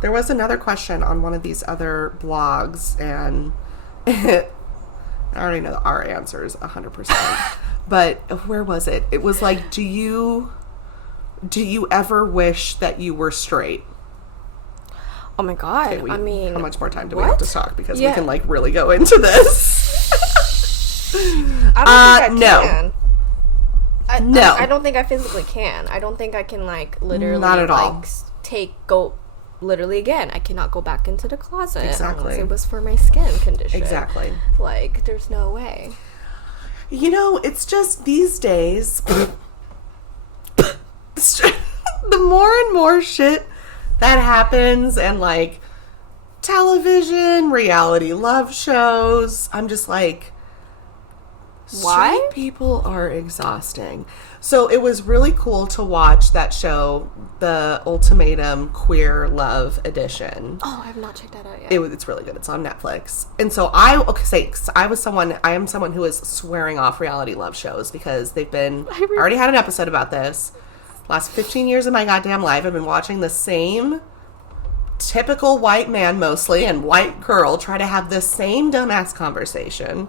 There was another question on one of these other blogs, and I already know our answers 100%. But where was it? It was like, do you ever wish that you were straight? Oh my god! Okay, I mean, how much more time do we what? have to talk? Because we Yeah. can like really go into this. I don't think I no. can. No. I don't think I physically can. I don't think I can like literally Not at all. go literally again. I cannot go back into the closet Exactly. unless it was for my skin condition. Exactly. Like there's no way. You know, it's just these days, the more and more shit that happens, and like television, reality love shows, I'm just like, why? straight people are exhausting. So it was really cool to watch that show, The Ultimatum Queer Love Edition. Oh, I have not checked that out yet. It's really good. It's on Netflix. And so I am someone who is swearing off reality love shows because they've been, I already had an episode about this. Last 15 years of my goddamn life, I've been watching the same typical white man mostly and white girl try to have the same dumbass conversation.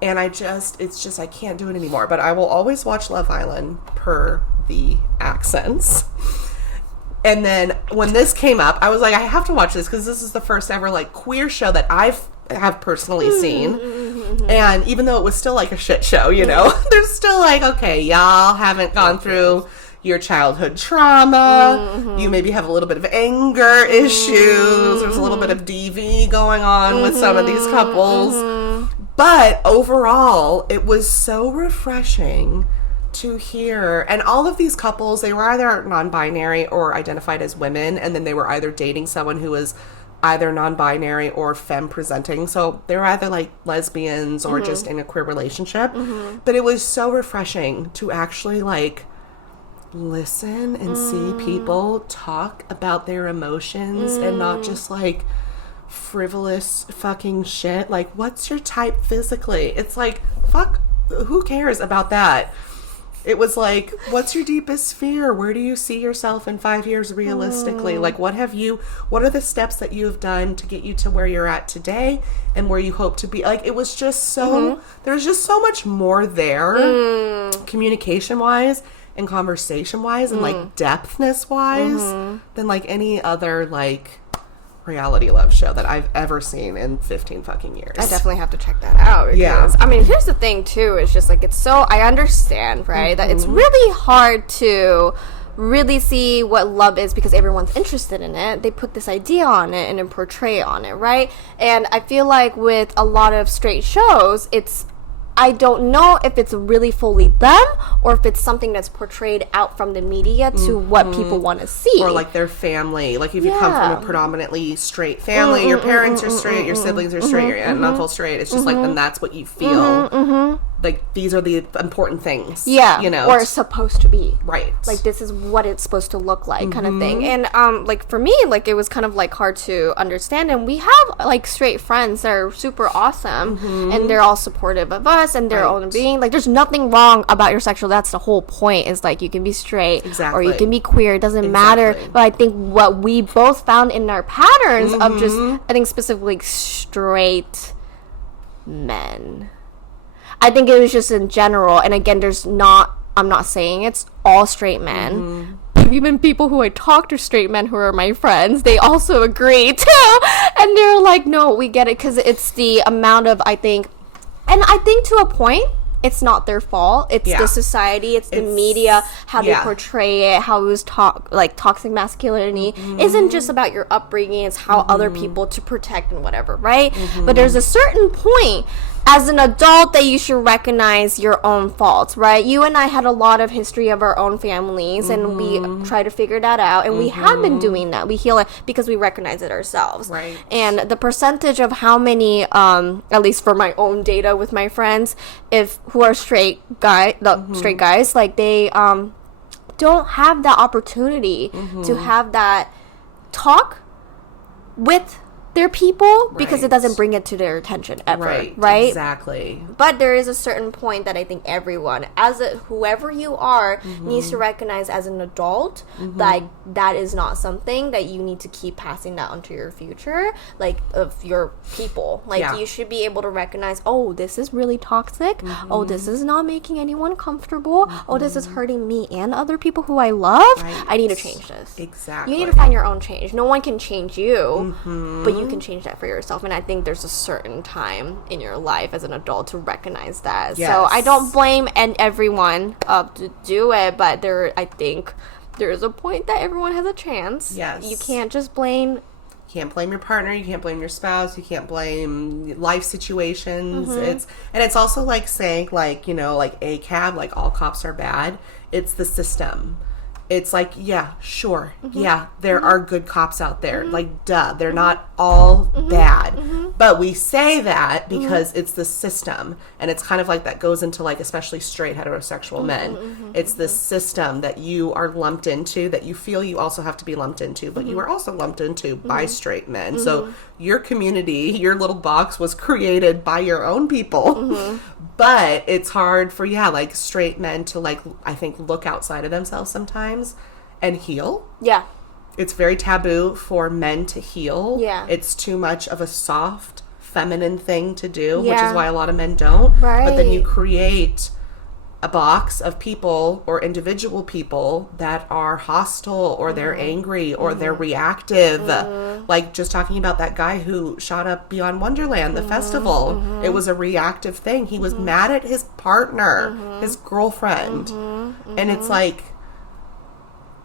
And I can't do it anymore. But I will always watch Love Island per the accents. And then when this came up, I was like, I have to watch this because this is the first ever like queer show that have personally seen. And even though it was still like a shit show, you know, there's still like, okay, y'all haven't gone through your childhood trauma. You maybe have a little bit of anger issues. There's a little bit of DV going on with some of these couples. But overall, it was so refreshing to hear. And all of these couples, they were either non-binary or identified as women. And then they were either dating someone who was either non-binary or femme-presenting. So they were either like lesbians or just in a queer relationship. But it was so refreshing to actually like listen and see people talk about their emotions and not just like frivolous fucking shit. Like, what's your type physically? It's like, fuck, who cares about that? It was like, what's your deepest fear? Where do you see yourself in 5 years realistically? Like, what are the steps that you have done to get you to where you're at today and where you hope to be? Like, it was just so, there's just so much more there, communication wise and conversation wise and like depthness wise than like any other like reality love show that I've ever seen in 15 fucking years. I definitely have to check that out. Because, yeah. I mean, here's the thing too. It's just like, it's so, I understand, right? That it's really hard to really see what love is because everyone's interested in it. They put this idea on it and then portray on it, right? And I feel like with a lot of straight shows, I don't know if it's really fully them or if it's something that's portrayed out from the media to what people want to see. Or like their family. Like if you come from a predominantly straight family, your parents are straight, your siblings are straight, your aunt and uncle straight. It's just like, then that's what you feel. Like, these are the important things. Yeah. You know? Or it's supposed to be. Right. Like, this is what it's supposed to look like, kind of thing. And, like, for me, like, it was kind of, like, hard to understand. And we have, like, straight friends that are super awesome. And they're all supportive of us and their own being. Like, there's nothing wrong about your sexual. That's the whole point, is, like, you can be straight. Or you can be queer. It doesn't matter. But I think what we both found in our patterns of just, I think, specifically straight men. I think it was just in general, and again, I'm not saying it's all straight men. Even people who I talk to, straight men who are my friends, they also agree too. And they're like, no, we get it, because it's the amount of, I think to a point, it's not their fault. It's the society, it's the media, how they portray it, how it was toxic masculinity isn't just about your upbringing, it's how other people to protect and whatever, right? But there's a certain point as an adult that you should recognize your own faults, right? You and I had a lot of history of our own families, and we try to figure that out, and we have been doing that. We heal it because we recognize it ourselves. Right. And the percentage of how many, at least for my own data with my friends, who are straight guys, like they don't have that opportunity to have that talk with their people because it doesn't bring it to their attention ever, right? Exactly. But there is a certain point that I think everyone, whoever you are, needs to recognize as an adult that that is not something that you need to keep passing that onto your future, like of your people. Like you should be able to recognize, oh, this is really toxic. Oh, this is not making anyone comfortable. Oh, this is hurting me and other people who I love. I need to change this. Exactly. You need to find your own change. No one can change you, but you can change that for yourself. And I think there's a certain time in your life as an adult to recognize that. So I don't blame everyone to do it, but I think there is a point that everyone has a chance. You can't just blame can't blame your partner, you can't blame your spouse, you can't blame life situations. It's also like saying, like, you know, like ACAB, like all cops are bad. It's the system. It's like, yeah, sure. Yeah, there are good cops out there. Like, duh, they're not all bad. But we say that because it's the system. And it's kind of like that goes into, like, especially straight heterosexual men. It's the system that you are lumped into, that you feel you also have to be lumped into, but you are also lumped into by straight men. So your community, your little box was created by your own people. But it's hard for, like, straight men to, like, I think, look outside of themselves sometimes and heal. Yeah. It's very taboo for men to heal. Yeah. It's too much of a soft, feminine thing to do, which Yeah. is why a lot of men don't. Right. But then you create a box of people or individual people that are hostile or they're angry or they're reactive. Like just talking about that guy who shot up Beyond Wonderland, the festival. It was a reactive thing. He was mad at his partner, his girlfriend. And it's like,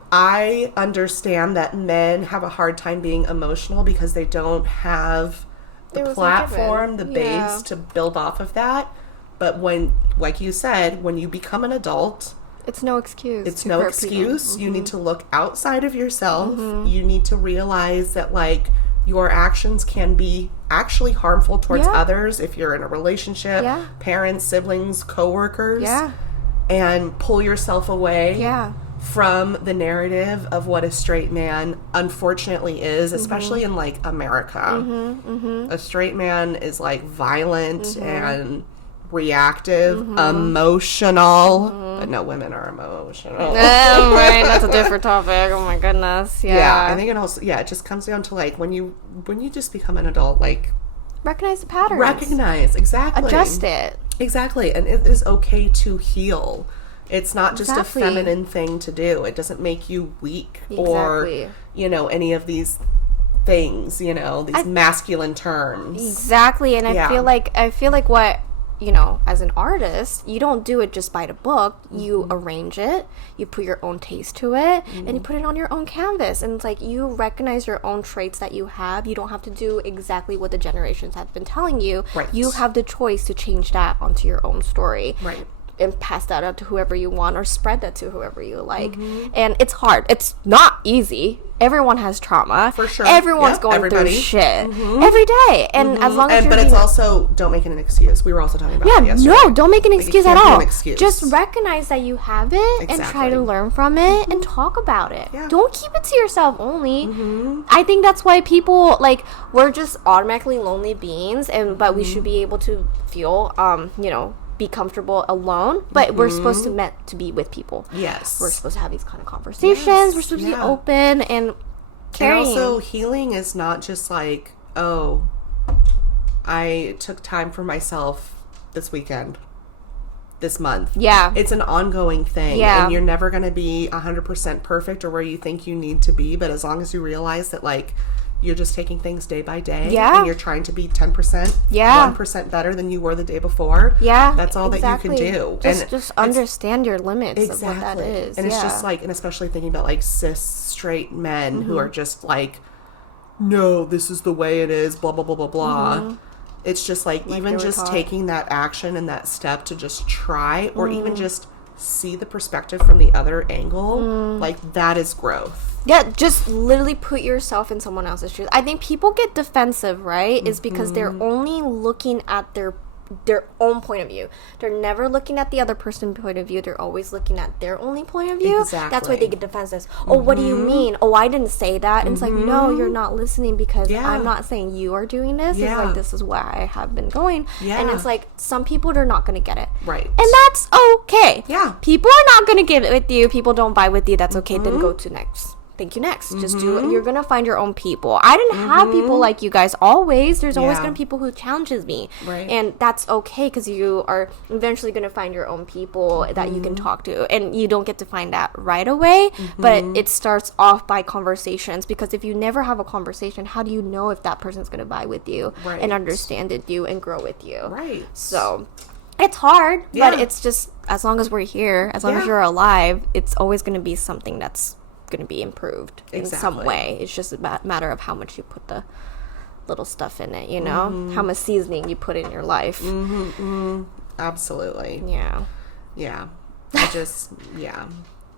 I understand that men have a hard time being emotional because they don't have the platform, the base to build off of that. But when, like you said, when you become an adult, it's no excuse. It's no excuse. You need to look outside of yourself. You need to realize that, like, your actions can be actually harmful towards others if you're in a relationship, parents, siblings, coworkers. And pull yourself away from the narrative of what a straight man unfortunately is, especially in, like, America. A straight man is, like, violent and reactive, emotional, but no, women are emotional. Right, that's a different topic. Oh my goodness. I think it also it just comes down to, like, when you just become an adult, like, recognize the patterns, exactly, adjust it, exactly, and it is okay to heal. It's not just a feminine thing to do. It doesn't make you weak or, you know, any of these things, you know, these masculine terms. Exactly. And I feel like what, you know, as an artist, you don't do it just by the book. You arrange it, you put your own taste to it, and you put it on your own canvas. And it's like, you recognize your own traits that you have. You don't have to do exactly what the generations have been telling you. You have the choice to change that onto your own story. And pass that out to whoever you want or spread that to whoever you like. And it's hard. It's not easy. Everyone has trauma. For sure. Everyone's going through shit every day. And as long as but it's also, don't make it an excuse. We were also talking about that yesterday. No, don't make an excuse at all. Excuse. Just recognize that you have it and try to learn from it and talk about it. Don't keep it to yourself only. I think that's why people, like, we're just automatically lonely beings, and but we should be able to feel, you know, be comfortable alone, but we're supposed to meant to be with people. We're supposed to have these kind of conversations. We're supposed to be open and caring. And also, healing is not just like, oh, I took time for myself this weekend, this month. It's an ongoing thing. And you're never going to be 100% perfect or where you think you need to be, but as long as you realize that, like, you're just taking things day by day and you're trying to be 10%, 1% better than you were the day before. That's all that you can do. Just understand your limits of what that is. And it's just like, and especially thinking about, like, cis straight men who are just like, no, this is the way it is, blah, blah, blah, blah, blah. It's just like even just taking that action and that step to just try or even just see the perspective from the other angle, like, that is growth. Just literally put yourself in someone else's shoes. I think people get defensive, right? Is because they're only looking at their own point of view. They're never looking at the other person's point of view. They're always looking at their only point of view. That's why they get defensive. Oh, what do you mean? Oh, I didn't say that. And it's like, no, you're not listening because I'm not saying you are doing this. It's like, this is why I have been going. And it's like, some people are not going to get it. And that's okay. People are not going to get it with you. People don't vibe with you. That's okay. Then go to next. Thank you, next. Just do it. You're gonna find your own people. I didn't have people like you guys always. There's always gonna be people who challenges me, and that's okay because you are eventually gonna find your own people that you can talk to, and you don't get to find that right away, but it starts off by conversations, because if you never have a conversation, how do you know if that person's gonna vibe with you and understand you and grow with you? So it's hard, but it's just, as long as we're here, as long as you're alive, it's always gonna be something that's going to be improved in Exactly. some way. It's just a matter of how much you put the little stuff in it, you know? How much seasoning you put in your life. Absolutely. Yeah. Yeah.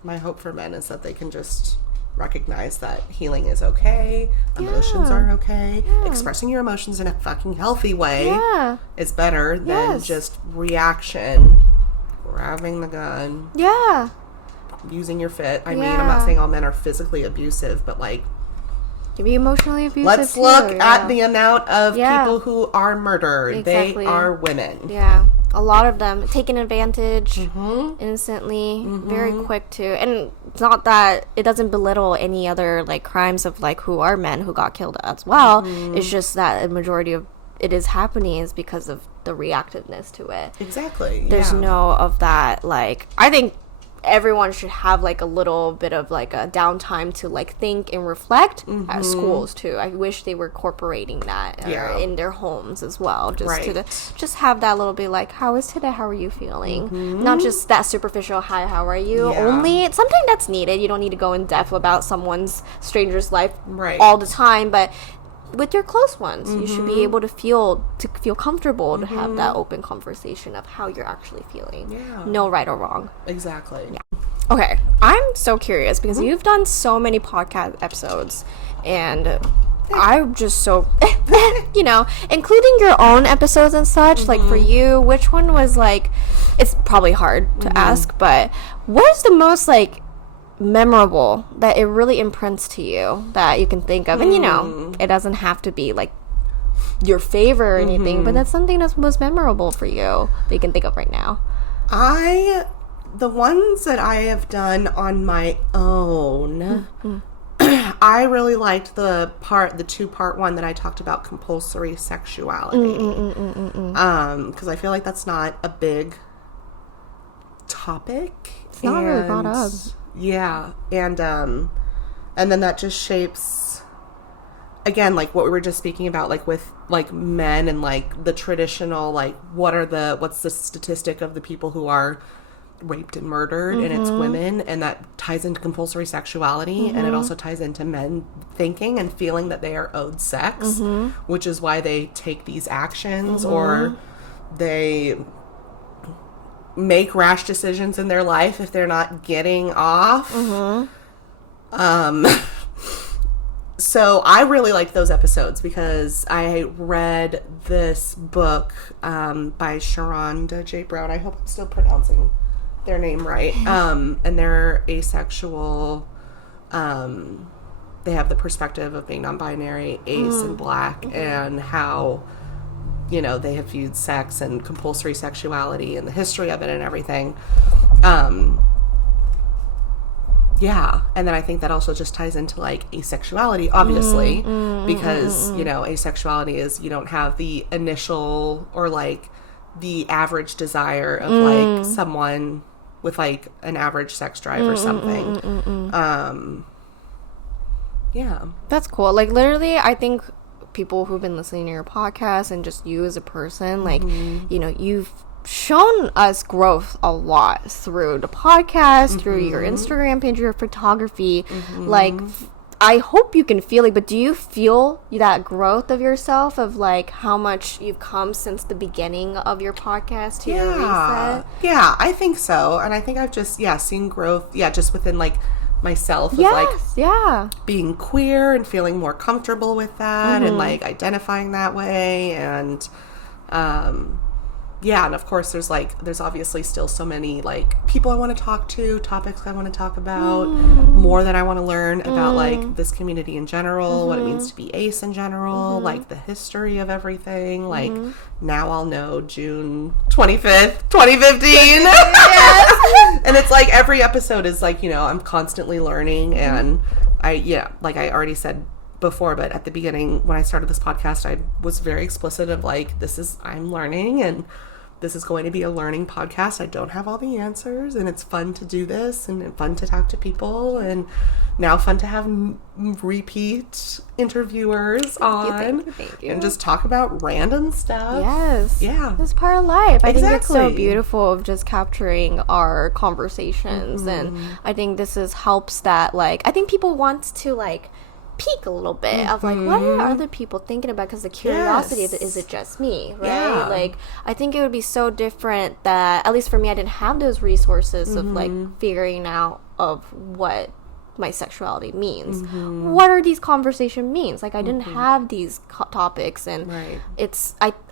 My hope for men is that they can just recognize that healing is okay, emotions are okay, expressing your emotions in a fucking healthy way is better than just reaction, grabbing the gun, using your fit. I mean, I'm not saying all men are physically abusive, but like, can be emotionally abusive. let's look at the amount of people who are murdered. Exactly. They are women. Yeah. A lot of them taken advantage innocently, very quick too. And it's not that it doesn't belittle any other like crimes of like who are men who got killed as well. It's just that a majority of it is happening is because of the reactiveness to it. Exactly. There's no of that, like, I think everyone should have like a little bit of like a downtime to like think and reflect at schools too. I wish they were incorporating that in their homes as well, just to just have that little bit like, how is today, how are you feeling, not just that superficial hi, how are you, only something that's needed. You don't need to go in depth about someone's stranger's life all the time, but with your close ones, you should be able to feel comfortable to have that open conversation of how you're actually feeling. No right or wrong. Exactly. Okay, I'm so curious because you've done so many podcast episodes, and I'm just so, you know, including your own episodes and such, like for you, which one was like, it's probably hard to ask, but what is the most like memorable that it really imprints to you that you can think of? And you know, it doesn't have to be like your favorite or anything, but that's something that's most memorable for you that you can think of right now. The ones that I have done on my own, I really liked the 2-part one that I talked about compulsory sexuality, because I feel like that's not a big topic. It's not really brought up. Yeah, and then that just shapes, again, like what we were just speaking about, like with like men and like the traditional, like what's the statistic of the people who are raped and murdered, and it's women, and that ties into compulsory sexuality, and it also ties into men thinking and feeling that they are owed sex, which is why they take these actions, or they make rash decisions in their life if they're not getting off. So I really liked those episodes because I read this book by Sharonda J. Brown. I hope I'm still pronouncing their name right. And they're asexual. They have the perspective of being non-binary, ace and black, and how, you know, they have viewed sex and compulsory sexuality and the history of it and everything. Yeah. And then I think that also just ties into like asexuality, obviously, because, you know, asexuality is you don't have the initial or like the average desire of like someone with like an average sex drive or something. Yeah. That's cool. Like literally, I think people who've been listening to your podcast and just you as a person, like, you know, you've shown us growth a lot through the podcast, through your Instagram page, your photography. Like, I hope you can feel it, but do you feel that growth of yourself, of like how much you've come since the beginning of your podcast to your reset? Yeah, I think so. And I think I've just, seen growth, just within like myself, of like being queer and feeling more comfortable with that and like identifying that way. And and of course there's obviously still so many like people I want to talk to, topics I want to talk about, more that I want to learn about like this community in general, what it means to be ace in general, like the history of everything. Like now I'll know June 25th, 2015. And it's like every episode is like, you know, I'm constantly learning, and like I already said before, but at the beginning when I started this podcast, I was very explicit of like, I'm learning, and this is going to be a learning podcast. I don't have all the answers, and it's fun to do this, and fun to talk to people, and now fun to have repeat interviewers on. Thank you. And just talk about random stuff. Yes. Yeah. It's part of life. I think it's so Exactly. beautiful of just capturing our conversations. And I think this helps that, like, I think people want to, like, peek a little bit of, like, what are other people thinking about? Because the curiosity is it just me, right? Yeah. Like, I think it would be so different that, at least for me, I didn't have those resources of, like, figuring out of what my sexuality means. What are these conversation means? Like, I didn't have these topics, and Right.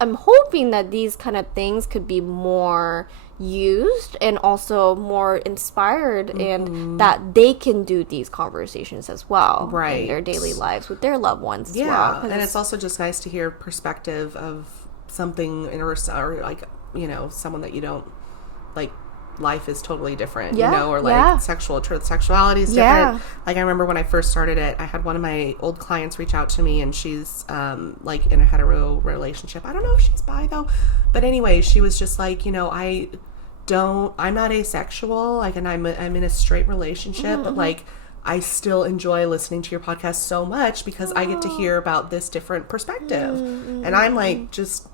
I'm hoping that these kind of things could be more used and also more inspired, and that they can do these conversations as well Right. in their daily lives with their loved ones as Yeah, well. 'Cause and it's also just nice to hear perspective of something or like, you know, someone that you don't like. Life is totally different, Yeah, you know, or like yeah. sexuality is Yeah. different. Like, I remember when I first started it, I had one of my old clients reach out to me, and she's like in a hetero relationship. I don't know if she's bi though, but anyway, she was just like, you know, I'm not asexual, like, and I'm in a straight relationship, but like, I still enjoy listening to your podcast so much because I get to hear about this different perspective. And I'm like,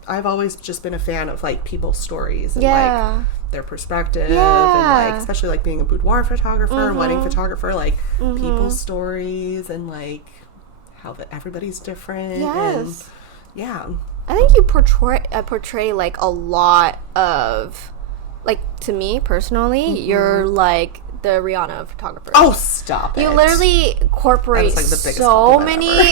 I've always just been a fan of like people's stories and like their perspective, and like, especially like being a boudoir photographer, wedding photographer, like people's stories and like how everybody's different. And yeah. I think you portray like a lot of, like, to me personally, you're like the Rihanna of photographers. Oh, stop it. You literally incorporate That's, like, the biggest so compliment many. ever.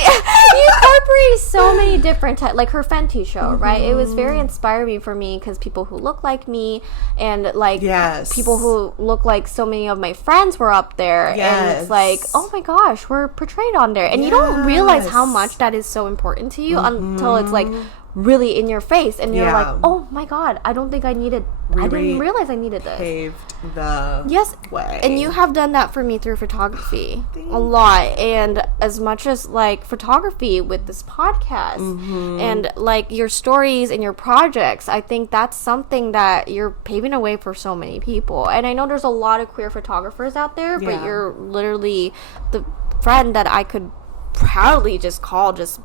You incorporate so many different types, like her Fenty show, right? It was very inspiring for me because people who look like me and like Yes. people who look like so many of my friends were up there, and it's like, oh my gosh, we're portrayed on there, and you don't realize how much that is so important to you until it's like really in your face, and you're like, oh my god, I don't think I didn't realize I needed this. Paved the way. And you have done that for me through photography a lot, and as much as like photography with this podcast and like your stories and your projects, I think that's something that you're paving a way for so many people. And I know there's a lot of queer photographers out there, but you're literally the friend that I could proudly just call just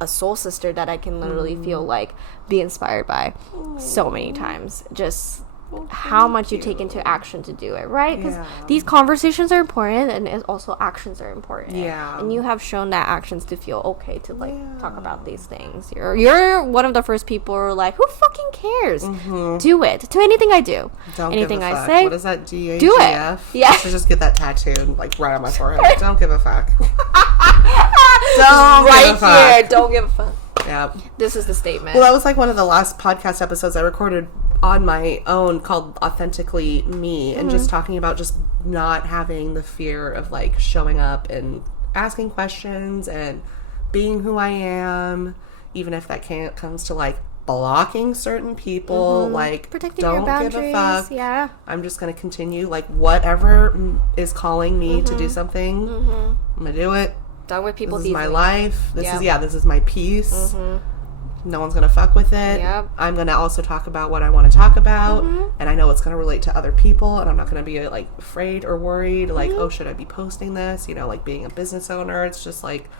a soul sister that I can literally feel like be inspired by so many times. Just how much you take into action to do it, right? Because these conversations are important, and also actions are important. And you have shown that actions to feel okay to like talk about these things. You're one of the first people who are like, who fucking cares? Do it. To anything I do. Don't anything give a I fuck. say. What is that? DAGF? Do it. Yeah. I should just get that tattooed like right on my forehead. Don't give a fuck. Don't give a fuck. here. Don't give a fuck. Yeah. This is the statement. Well, that was like one of the last podcast episodes I recorded on my own called Authentically Me, and just talking about just not having the fear of like showing up and asking questions and being who I am, even if that comes to like blocking certain people, like Protecting don't your boundaries. give a fuck. Yeah. I'm just going to continue like whatever is calling me to do something. I'm going to do it. Done with people. This is my life. This is my piece. No one's gonna fuck with it. I'm gonna also talk about what I want to talk about, and I know it's gonna relate to other people, and I'm not gonna be like afraid or worried, like, oh, should I be posting this? You know, like being a business owner, it's just like,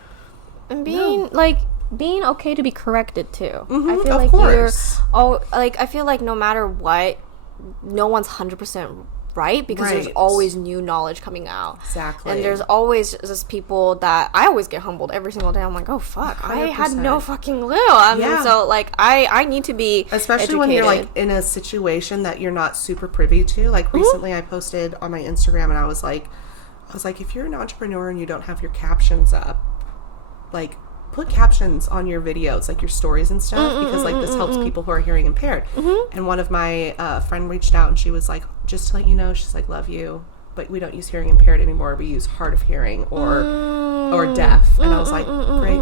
and being okay to be corrected too. I feel of like course. I feel like no matter what, no one's 100% right, because there's Right. always new knowledge coming out. Exactly. And there's always just people that I always get humbled every single day. I'm like, oh fuck, I had no 100%. fucking clue. And so like I need to be especially when you're like in a situation that you're not super privy to. Like recently I posted on my Instagram, and I was like, if you're an entrepreneur and you don't have your captions up, like put captions on your videos, like your stories and stuff, because like this helps people who are hearing impaired. And one of my friend reached out, and she was like, just to let you know, she's like, love you, but we don't use hearing impaired anymore. We use hard of hearing or deaf. And I was like, great.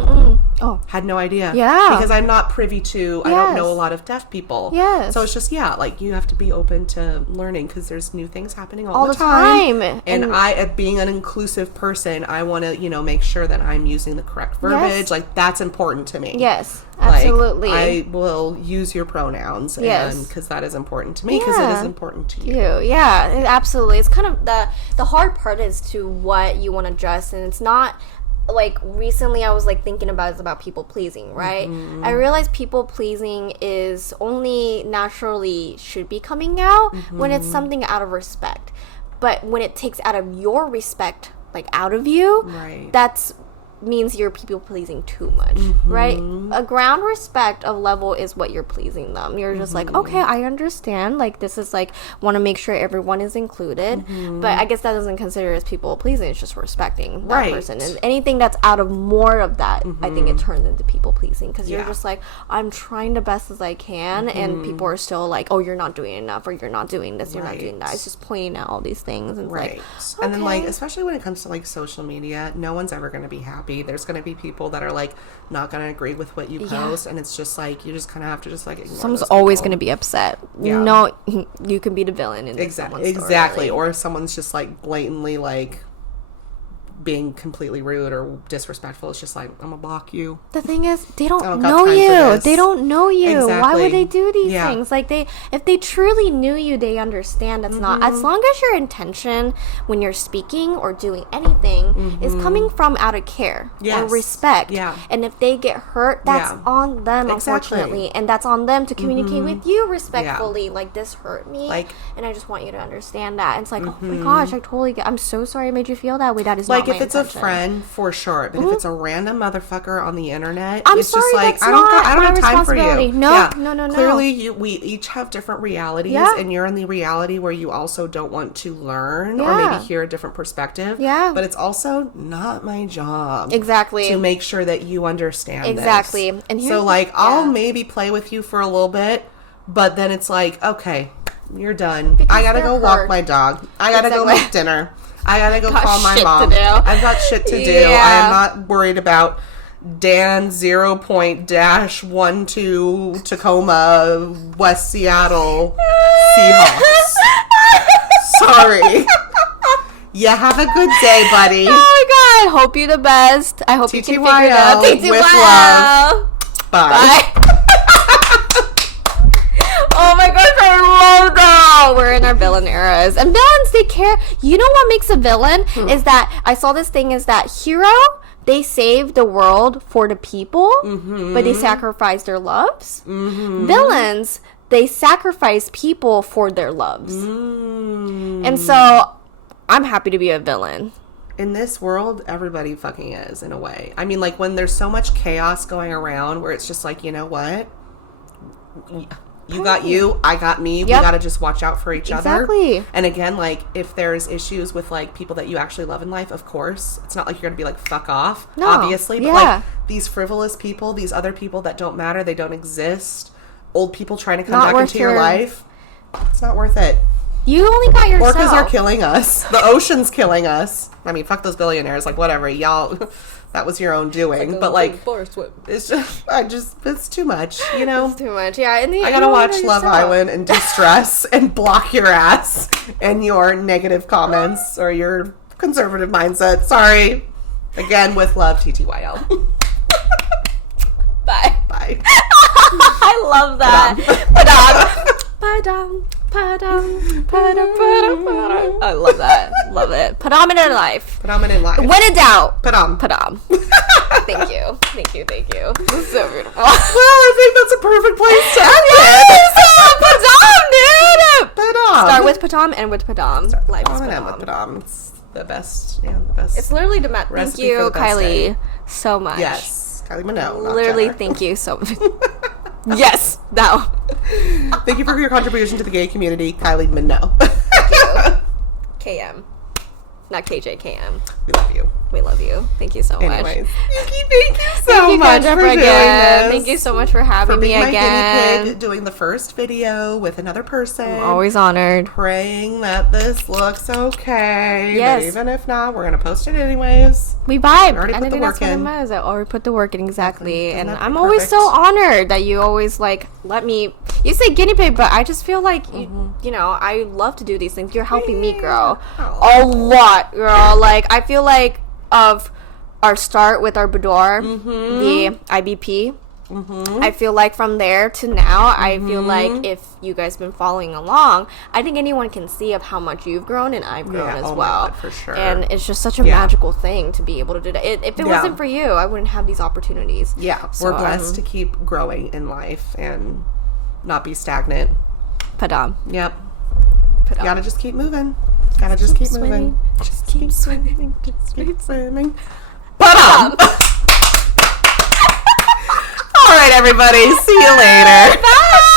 Oh, Had no idea. Yeah. Because I'm not privy to, I don't know a lot of deaf people. Yes. So it's just, like you have to be open to learning, because there's new things happening all the the time. And I, being an inclusive person, I want to, make sure that I'm using the correct verbiage. Yes. Like, that's important to me. yes, You Absolutely. Like, I will use your pronouns. Yes. And because that is important to me, because it is important to you. Yeah, absolutely. It's kind of the hard part is to what you want to dress, and it's not like recently I was like thinking about it's about people pleasing, right? I realized people pleasing is only naturally should be coming out when it's something out of respect. But when it takes out of your respect, like out of you, that's means you're people pleasing too much, right? A ground respect of level is what you're pleasing them. You're just like, okay, I understand. Like, this is like, want to make sure everyone is included. But I guess that doesn't consider as people pleasing. It's just respecting that person. And anything that's out of more of that, I think it turns into people pleasing because you're just like, I'm trying the best as I can, and people are still like, oh, you're not doing enough, or you're not doing this, you're not doing that. It's just pointing out all these things, and like, okay. And then like, especially when it comes to like social media, no one's ever going to be happy. There's going to be people that are like not going to agree with what you post, and it's just like you just kind of have to just like ignore. Someone's always going to be upset. No, you can be the villain in exactly. Or if someone's just like blatantly like being completely rude or disrespectful, it's just like, I'm gonna block you. The thing is, they don't know you. They don't know you. Exactly. Why would they do these things? Like, if they truly knew you, they understand that's not, as long as your intention when you're speaking or doing anything is coming from out of care or respect. And if they get hurt, that's on them, unfortunately. And that's on them to communicate with you respectfully. Like, this hurt me, and I just want you to understand that. And it's like, oh my gosh, I totally get, I'm so sorry I made you feel that way. That is like, not if it's intention. A friend, for sure, but if it's a random motherfucker on the internet, I'm it's sorry, just like, that's I don't have time for you. No. Clearly, we each have different realities, and you're in the reality where you also don't want to learn or maybe hear a different perspective. But it's also not my job, to make sure that you understand this. And so, like, I'll maybe play with you for a little bit, but then it's like, okay, you're done. Because I gotta go walk my dog. I gotta go make dinner. I gotta go call my mom. I've got shit to do. I am not worried about Dan 0.-12 Tacoma, West Seattle Seahawks. Sorry. You have a good day, buddy. Oh my god. Hope you the best. I hope you can figure it out. TTYL with love. Bye. Oh my gosh, I love that. We're in our villain eras. And villains, they care. You know what makes a villain? Is that, I saw this thing, is that hero, they save the world for the people, but they sacrifice their loves. Villains, they sacrifice people for their loves. And so, I'm happy to be a villain. In this world, everybody fucking is, in a way. I mean, like, when there's so much chaos going around where it's just like, you know what? You got you, I got me. We gotta just watch out for each other. And again, like, if there's issues with like people that you actually love in life, of course, it's not like you're gonna be like, fuck off, obviously. But like, these frivolous people, these other people that don't matter, they don't exist, old people trying to come back into your life, it's not worth it. You only got yourself. Orcas are killing us. The ocean's killing us. I mean, fuck those billionaires. Like, whatever, y'all. That was your own doing. But like, it's just, it's too much, you know? It's too much, yeah. And I gotta watch Love Island and distress and block your ass and your negative comments or your conservative mindset. Sorry. Again, with love, TTYL. Bye. Bye. I love that. Padam. Padam. I love that. Love it. Padam in life. Padam in life. When in doubt. Padam. Thank you. This is so beautiful. Well, I think that's a perfect place to end it. Padam, dude. Padam. Start with Padam, end with Padam. Life is Padam. End with Padam. It's the best. Yeah, the best. It's literally the best. Thank you, Kylie, so much. Yes, Kylie Minogue. Literally, thank you so much. Yes, now. Thank you for your contribution to the gay community, Kylie Minogue. Thank you. KM. Not KJ, KM. We love you. We love you. Thank you so much. Anyways, Yuki, thank you so much for doing this. Thank you so much for having me again. Guinea pig, doing the first video with another person. I'm always honored. Praying that this looks okay. Yes. But even if not, we're going to post it anyways. We vibe. We already put the work in. I already put the work in, exactly. And I'm always so honored that you always, like, let me... You say guinea pig, but I just feel like, you know, I love to do these things. You're helping me, girl. A lot, girl. Like, I feel like of our start with our boudoir, the IBP, I feel like from there to now, I feel like if you guys been following along, I think anyone can see of how much you've grown and I've grown as oh well. my God, for sure. And it's just such a magical thing to be able to do that. If it wasn't for you, I wouldn't have these opportunities. Yeah, So, we're blessed to keep growing in life and not be stagnant. Padam. Yep. Padam. Gotta just keep moving. Gotta just keep moving. Just keep swimming. Just Keep swimming. Padam! All right, everybody. See you later. Bye.